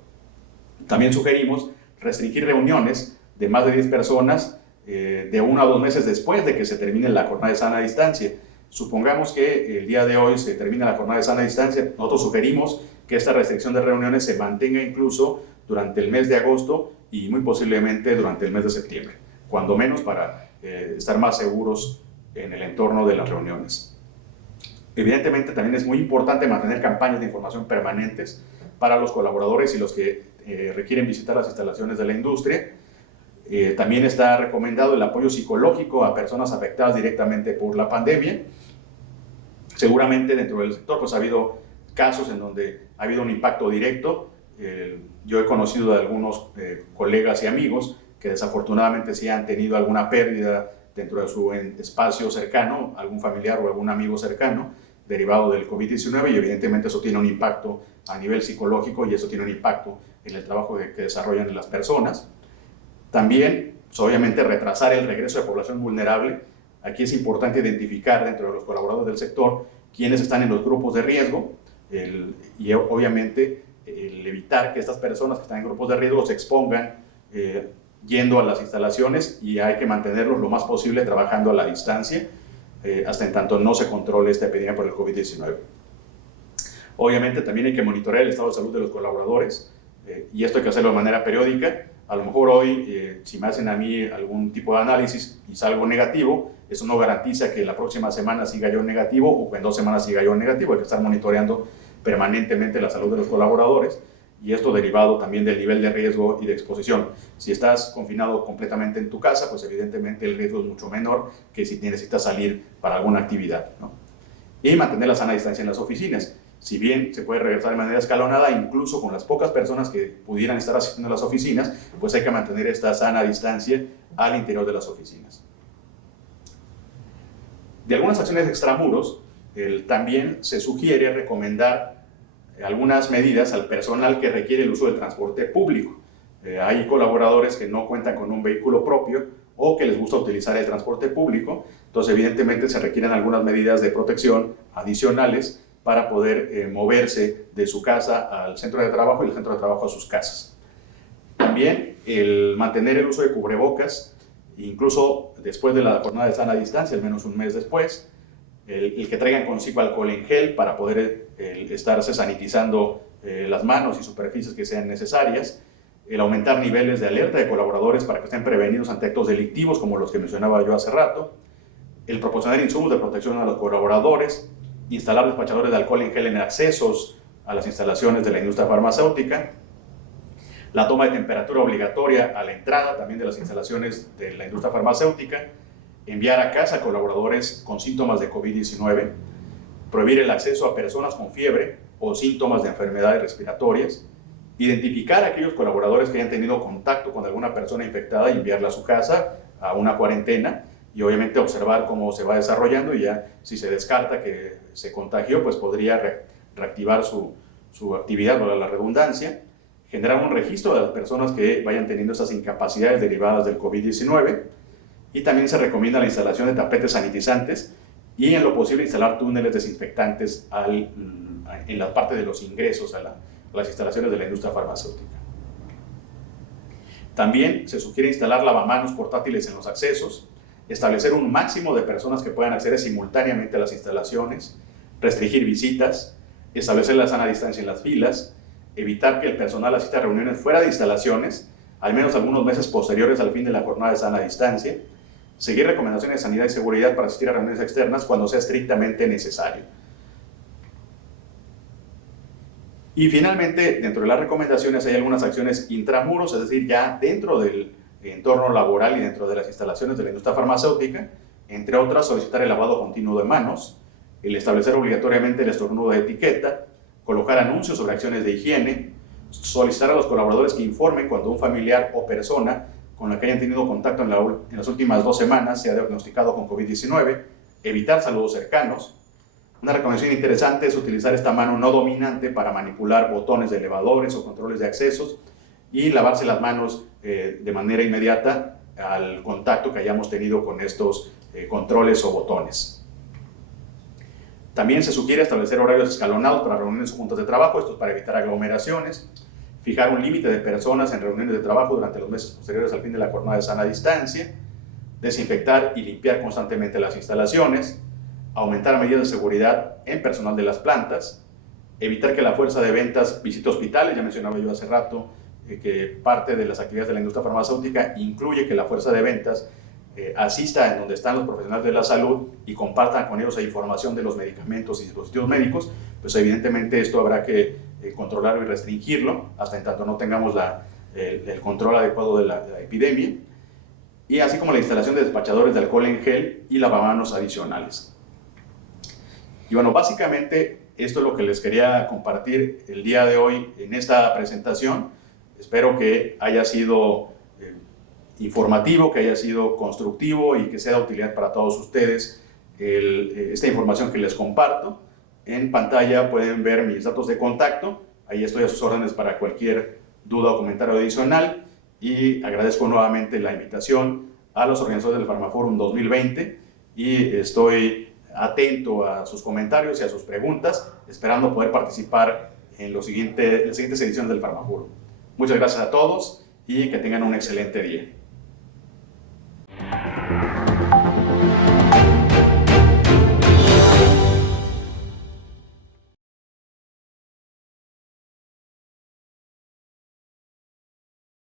También sugerimos restringir reuniones de más de 10 personas de 1 a 2 meses después de que se termine la jornada de sana distancia. Supongamos que el día de hoy se termina la jornada de sana distancia, nosotros sugerimos que esta restricción de reuniones se mantenga incluso durante el mes de agosto y muy posiblemente durante el mes de septiembre, cuando menos para estar más seguros en el entorno de las reuniones. Evidentemente también es muy importante mantener campañas de información permanentes para los colaboradores y los que requieren visitar las instalaciones de la industria. También está recomendado el apoyo psicológico a personas afectadas directamente por la pandemia. Seguramente dentro del sector pues ha habido casos en donde ha habido un impacto directo. Yo he conocido de algunos colegas y amigos que desafortunadamente sí han tenido alguna pérdida dentro de su espacio cercano, algún familiar o algún amigo cercano, derivado del COVID-19 y evidentemente eso tiene un impacto a nivel psicológico y eso tiene un impacto en el trabajo que desarrollan las personas. También, pues, obviamente, retrasar el regreso de población vulnerable. Aquí es importante identificar dentro de los colaboradores del sector quiénes están en los grupos de riesgo y obviamente el evitar que estas personas que están en grupos de riesgo se expongan yendo a las instalaciones, y hay que mantenerlos lo más posible trabajando a la distancia hasta en tanto no se controle esta epidemia por el COVID-19. Obviamente también hay que monitorear el estado de salud de los colaboradores y esto hay que hacerlo de manera periódica. A lo mejor hoy, si me hacen a mí algún tipo de análisis y salgo negativo, eso no garantiza que la próxima semana siga yo negativo o que en 2 semanas siga yo negativo. Hay que estar monitoreando permanentemente la salud de los colaboradores y esto derivado también del nivel de riesgo y de exposición. Si estás confinado completamente en tu casa, pues evidentemente el riesgo es mucho menor que si necesitas salir para alguna actividad, ¿no? Y mantener la sana distancia en las oficinas. Si bien se puede regresar de manera escalonada, incluso con las pocas personas que pudieran estar asistiendo a las oficinas, pues hay que mantener esta sana distancia al interior de las oficinas. De algunas acciones extramuros, también se sugiere recomendar algunas medidas al personal que requiere el uso del transporte público. Hay colaboradores que no cuentan con un vehículo propio o que les gusta utilizar el transporte público, entonces evidentemente se requieren algunas medidas de protección adicionales para poder moverse de su casa al centro de trabajo y del centro de trabajo a sus casas. También el mantener el uso de cubrebocas, incluso después de la jornada de sana distancia, al menos un mes después, el que traigan consigo alcohol en gel para poder estarse sanitizando las manos y superficies que sean necesarias, el aumentar niveles de alerta de colaboradores para que estén prevenidos ante actos delictivos como los que mencionaba yo hace rato, el proporcionar insumos de protección a los colaboradores, instalar despachadores de alcohol en gel en accesos a las instalaciones de la industria farmacéutica, la toma de temperatura obligatoria a la entrada también de las instalaciones de la industria farmacéutica, enviar a casa a colaboradores con síntomas de COVID-19, prohibir el acceso a personas con fiebre o síntomas de enfermedades respiratorias, identificar a aquellos colaboradores que hayan tenido contacto con alguna persona infectada y enviarla a su casa a una cuarentena, y obviamente observar cómo se va desarrollando, y ya si se descarta que se contagió, pues podría reactivar su actividad, o la redundancia, generar un registro de las personas que vayan teniendo esas incapacidades derivadas del COVID-19, y también se recomienda la instalación de tapetes sanitizantes y en lo posible instalar túneles desinfectantes en la parte de los ingresos a las instalaciones de la industria farmacéutica. También se sugiere instalar lavamanos portátiles en los accesos, establecer un máximo de personas que puedan acceder simultáneamente a las instalaciones, restringir visitas, establecer la sana distancia en las filas, evitar que el personal asista a reuniones fuera de instalaciones, al menos algunos meses posteriores al fin de la jornada de sana distancia, seguir recomendaciones de sanidad y seguridad para asistir a reuniones externas cuando sea estrictamente necesario. Y finalmente, dentro de las recomendaciones hay algunas acciones intramuros, es decir, ya dentro del entorno laboral y dentro de las instalaciones de la industria farmacéutica, entre otras, solicitar el lavado continuo de manos, el establecer obligatoriamente el estornudo de etiqueta, colocar anuncios sobre acciones de higiene, solicitar a los colaboradores que informen cuando un familiar o persona con la que hayan tenido contacto en las últimas 2 semanas se ha diagnosticado con COVID-19, evitar saludos cercanos. Una recomendación interesante es utilizar esta mano no dominante para manipular botones de elevadores o controles de accesos y lavarse las manos de manera inmediata al contacto que hayamos tenido con estos controles o botones. También se sugiere establecer horarios escalonados para reuniones o juntas de trabajo, esto es para evitar aglomeraciones, fijar un límite de personas en reuniones de trabajo durante los meses posteriores al fin de la jornada de sana distancia, desinfectar y limpiar constantemente las instalaciones, aumentar medidas de seguridad en personal de las plantas, evitar que la fuerza de ventas visite hospitales, ya mencionaba yo hace rato que parte de las actividades de la industria farmacéutica incluye que la fuerza de ventas asista en donde están los profesionales de la salud y compartan con ellos la información de los medicamentos y dispositivos médicos, pues evidentemente esto habrá que controlarlo y restringirlo hasta en tanto no tengamos el control adecuado de la epidemia, y así como la instalación de despachadores de alcohol en gel y lavamanos adicionales. Y bueno, básicamente esto es lo que les quería compartir el día de hoy en esta presentación. Espero que haya sido informativo, que haya sido constructivo y que sea de utilidad para todos ustedes esta información que les comparto. En pantalla pueden ver mis datos de contacto. Ahí estoy a sus órdenes para cualquier duda o comentario adicional. Y agradezco nuevamente la invitación a los organizadores del Farmaforum 2020 y estoy atento a sus comentarios y a sus preguntas, esperando poder participar en las siguientes ediciones del Farmaforum. Muchas gracias a todos y que tengan un excelente día.